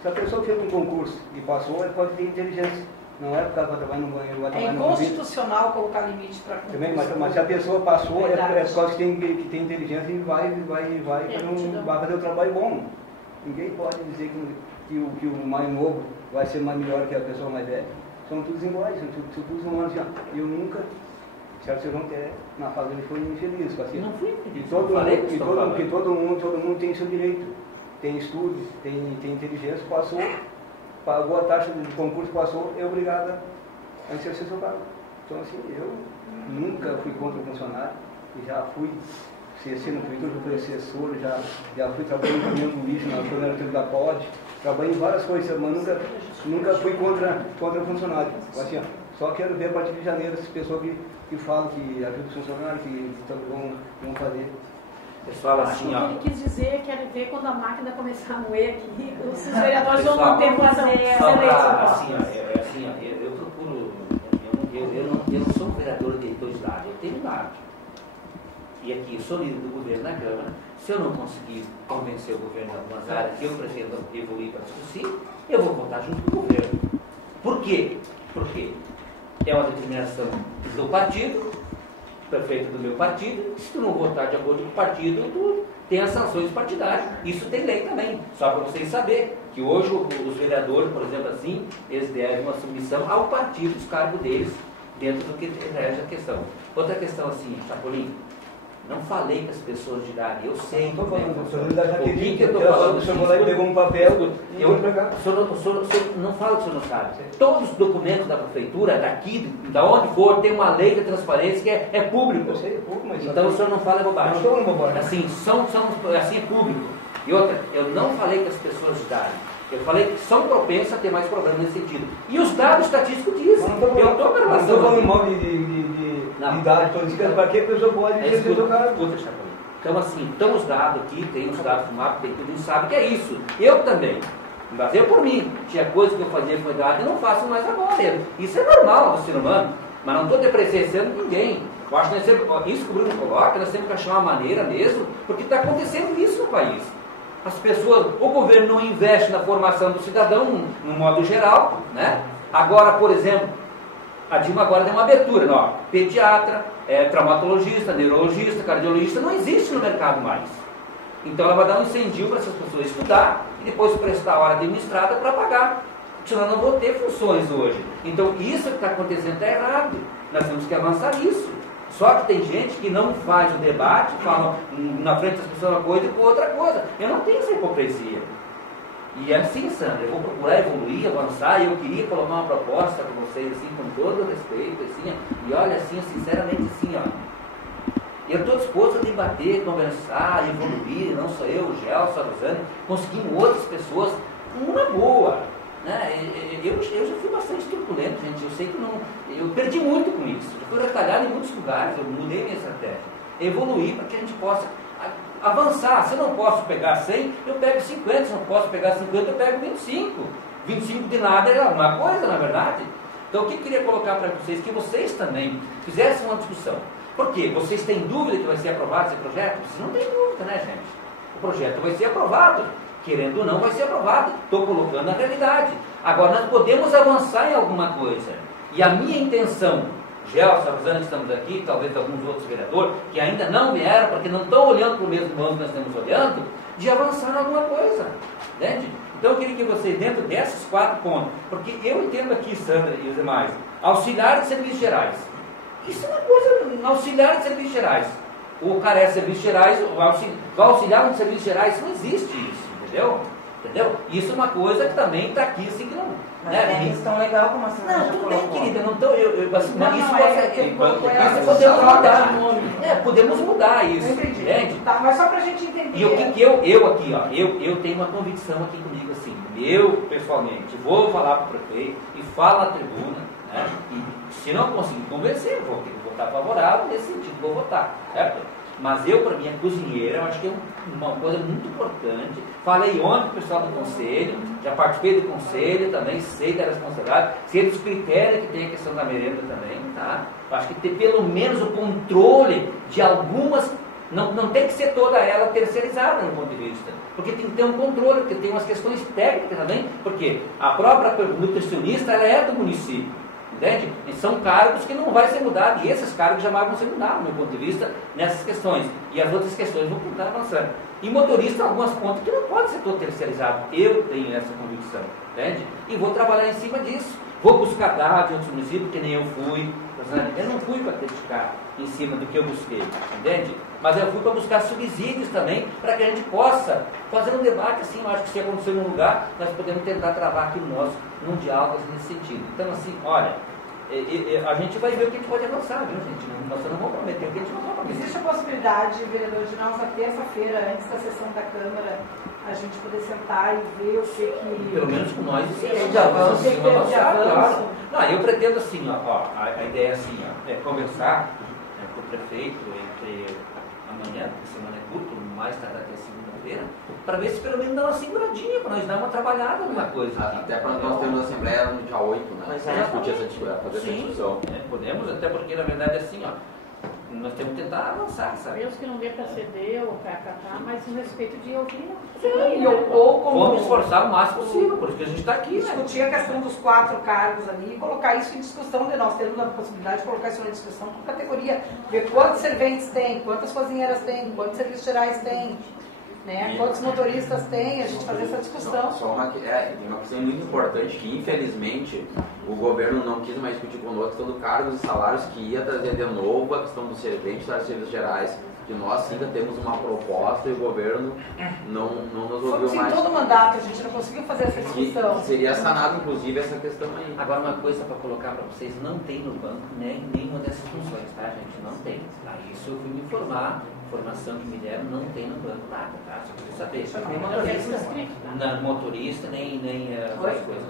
Se a pessoa fez um concurso e passou, ela pode ter inteligência. Não é porque ela vai trabalhar no banheiro. É inconstitucional colocar limite para concurso. Mas se a pessoa passou, é só que tem inteligência e vai fazer um trabalho bom. Ninguém pode dizer que o mais novo vai ser mais melhor que a pessoa mais velha. São todos iguais, são todos humanos. Eu nunca, certo, vocês vão ter, na fase ele foi infeliz. Assim, não fui. E todo mundo tem seu direito. Tem estudo, tem inteligência, passou. Pagou a taxa de concurso, passou, é obrigada a exercer seu cargo. Então, assim, eu nunca fui contra o funcionário, e já fui CC no Twitter, já fui assessor, já fui trabalhando no caminhão do lixo, na torneira da POD, trabalhei em várias coisas, mas nunca fui contra o funcionário. Assim, só quero ver a partir de janeiro essas pessoas que falam que ajudam os funcionários, que vão fazer. Pessoal, assim, ó. O que ele quis dizer é que quero ver quando a máquina começar a moer aqui, os vereadores vão manter fazer essa eleição. Eu procuro, eu não sou um vereador de dois lados, eu tenho um lado. E aqui, eu sou líder do governo na Câmara. Se eu não conseguir convencer o governo em algumas áreas que eu pretendo evoluir para discutir, eu vou votar junto com o governo. Por quê? Porque é uma determinação do partido, prefeito do meu partido. Se tu não votar de acordo com o partido, tu tem as sanções partidárias. Isso tem lei também. Só para vocês saberem que hoje os vereadores, por exemplo, assim, eles devem uma submissão ao partido, os cargos deles, dentro do que rege a questão. Outra questão assim, Chapolin, não falei com as pessoas de idade, eu sei. Não estou falando, o que eu estou falando? O senhor vai lá e pegou um papel e eu pegar. O senhor não fala que o senhor não sabe. Todos os documentos da prefeitura, daqui, da onde for, tem uma lei de transparência que é público. Eu sei, é público, mas então o senhor não fala bobagem. Não estou falando bobagem. Assim, assim é público. E outra, eu não falei com as pessoas de idade. Eu falei que são propensas a ter mais problemas nesse sentido. E os dados estatísticos dizem. Eu estou falando mal de idade, estou dizendo para que a pessoa pode exercer o cargo. Então, assim, estão os dados aqui, tem os dados do mapa, tem tudo, a gente sabe que é isso. Eu também. Mas eu por mim. Tinha coisa que eu fazia com idade e não faço mais agora. Isso é normal do ser humano. Mas não estou depreciando ninguém. Eu acho que nós sempre, isso que o Bruno coloca, nós temos que achar uma maneira mesmo, porque está acontecendo isso no país. As pessoas, o governo não investe na formação do cidadão, no modo geral, né? Agora, por exemplo, a Dilma agora deu uma abertura, ó, pediatra, traumatologista, neurologista, cardiologista, não existe no mercado mais. Então ela vai dar um incentivo para essas pessoas estudar e depois prestar a hora administrada para pagar. Senão eu não vou ter funções hoje. Então isso que está acontecendo está errado. Nós temos que avançar nisso. Só que tem gente que não faz o debate, fala na frente das pessoas uma coisa e com outra coisa. Eu não tenho essa hipocrisia. E é assim, Sandra, eu vou procurar evoluir, avançar, e eu queria colocar uma proposta para vocês, assim, com todo o respeito, assim, e olha, assim, sinceramente, assim, ó, eu estou disposto a debater, conversar, evoluir, não só eu, o Gelson, a Rosane, conseguimos outras pessoas, uma boa, né? Eu já fui bastante turbulento, gente, eu sei que não, eu perdi muito com isso, já fui retalhado em muitos lugares, eu mudei minha estratégia, evoluir para que a gente possa avançar. Se eu não posso pegar 100, eu pego 50. Se eu não posso pegar 50, eu pego 25. 25 de nada é alguma coisa, na verdade. Então, o que eu queria colocar para vocês? Que vocês também fizessem uma discussão. Por quê? Vocês têm dúvida que vai ser aprovado esse projeto? Vocês não têm dúvida, né, gente? O projeto vai ser aprovado. Querendo ou não, vai ser aprovado. Estou colocando a realidade. Agora, nós podemos avançar em alguma coisa. E a minha intenção, Gelson, Rosana, que estamos aqui, talvez alguns outros vereadores, que ainda não vieram, porque não estão olhando para o mesmo ângulo que nós estamos olhando, de avançar em alguma coisa. Entende? Então eu queria que vocês, dentro desses 4 pontos, porque eu entendo aqui, Sandra e os demais, auxiliar de serviços gerais. Isso é uma coisa, auxiliar de serviços gerais. O cara de serviços gerais, o auxiliar de serviços gerais, não existe isso, entendeu? Entendeu? Isso é uma coisa que também está aqui, assim, que não... Mas é uma questão legal como assim. Não, tudo bem, querida, não estou... Isso podemos mudar. Podemos mudar isso. Entende? Tá, mas só para a gente entender. E o que eu aqui, ó, eu tenho uma convicção aqui comigo, assim, eu, pessoalmente, vou falar para o prefeito e falo na tribuna, né? E se não conseguir convencer, eu vou ter que votar favorável, nesse sentido, vou votar, certo? Mas eu, para mim, a cozinheira, eu acho que é uma coisa muito importante. Falei ontem com o pessoal do conselho, já participei do conselho também, sei da responsabilidade, sei dos critérios que tem a questão da merenda também, tá? Eu acho que ter pelo menos o controle de algumas, não tem que ser toda ela terceirizada no ponto de vista, porque tem que ter um controle, porque tem umas questões técnicas também, porque a própria nutricionista, ela é do município. Entende? E são cargos que não vai ser mudado, e esses cargos jamais vão ser mudados, do meu ponto de vista, nessas questões. E as outras questões vão continuar avançando. E motorista, algumas pontas que não pode ser todo terceirizado. Eu tenho essa convicção, entende? E vou trabalhar em cima disso. Vou buscar dados de outros municípios, que nem eu fui. Eu não fui para criticar em cima do que eu busquei, entende? Mas eu fui para buscar subsídios também, para que a gente possa fazer um debate assim. Eu acho que se acontecer em um lugar, nós podemos tentar travar aqui no nosso, num diálogo assim, nesse sentido. Então, assim, olha, a gente vai ver o que a gente pode avançar, viu, gente? Nós não vamos prometer o que a gente não vai prometer. Existe a possibilidade, vereador, de nós, na terça-feira, antes da sessão da Câmara, a gente poder sentar e ver o que... Pelo menos com nós, sim, de avanço. Claro. Não, eu pretendo assim, ó, a ideia é assim, ó, é conversar com o prefeito entre amanhã, porque a semana é curta, mais tarde até segunda-feira, para ver se pelo menos dá uma seguradinha, para nós dar uma trabalhada numa coisa. Até para nós termos a Assembleia no dia 8, né? Para discutir essa discussão. Podemos, até porque na verdade é assim, ó, nós temos que tentar avançar, sabe? Deus que não vê para ceder ou para acatar, mas em respeito de ouvir. Sim, ou como vamos esforçar o máximo possível, por isso que a gente está aqui, discutir a questão dos 4 cargos ali e colocar isso em discussão, de nós termos a possibilidade de colocar isso na discussão por categoria, ver quantos serventes tem, quantas cozinheiras tem, quantos serviços gerais tem, né? Quantos motoristas tem, a gente fazer essa discussão. Tem uma questão muito importante que, infelizmente, o governo não quis mais discutir conosco a questão do cargos e salários, que ia trazer de novo a questão dos serventes das serviços gerais, que nós sim temos uma proposta e o governo não nos ouviu mais. Em todo o mandato, a gente não conseguiu fazer essa discussão. Seria sanado, inclusive, essa questão aí. Agora, uma coisa para colocar para vocês, não tem no banco nenhuma dessas funções, tá, gente? Não tem. Tá? Isso eu fui me informar, informação que me deram, não tem no banco nada, tá? Só queria saber. Nem motorista, nem outras coisas.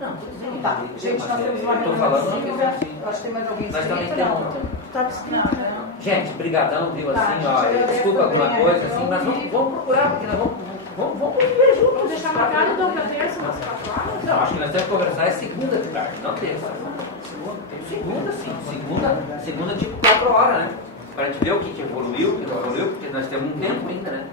Não, tá. Gente, nós temos uma reunião. Acho que tem mais alguém inscrito. Estava escrito, né? Gente, brigadão, viu, assim, ó, desculpa alguma coisa, assim, mas vamos procurar, porque nós vamos viver juntos. Vamos deixar marcado então para terça, umas 4 horas? Não, acho que nós temos que conversar segunda de tarde, não terça. Segunda, sim. Segunda tipo 4 horas, né? Para a gente ver o que evoluiu, o que não evoluiu, porque nós temos um tempo ainda, né?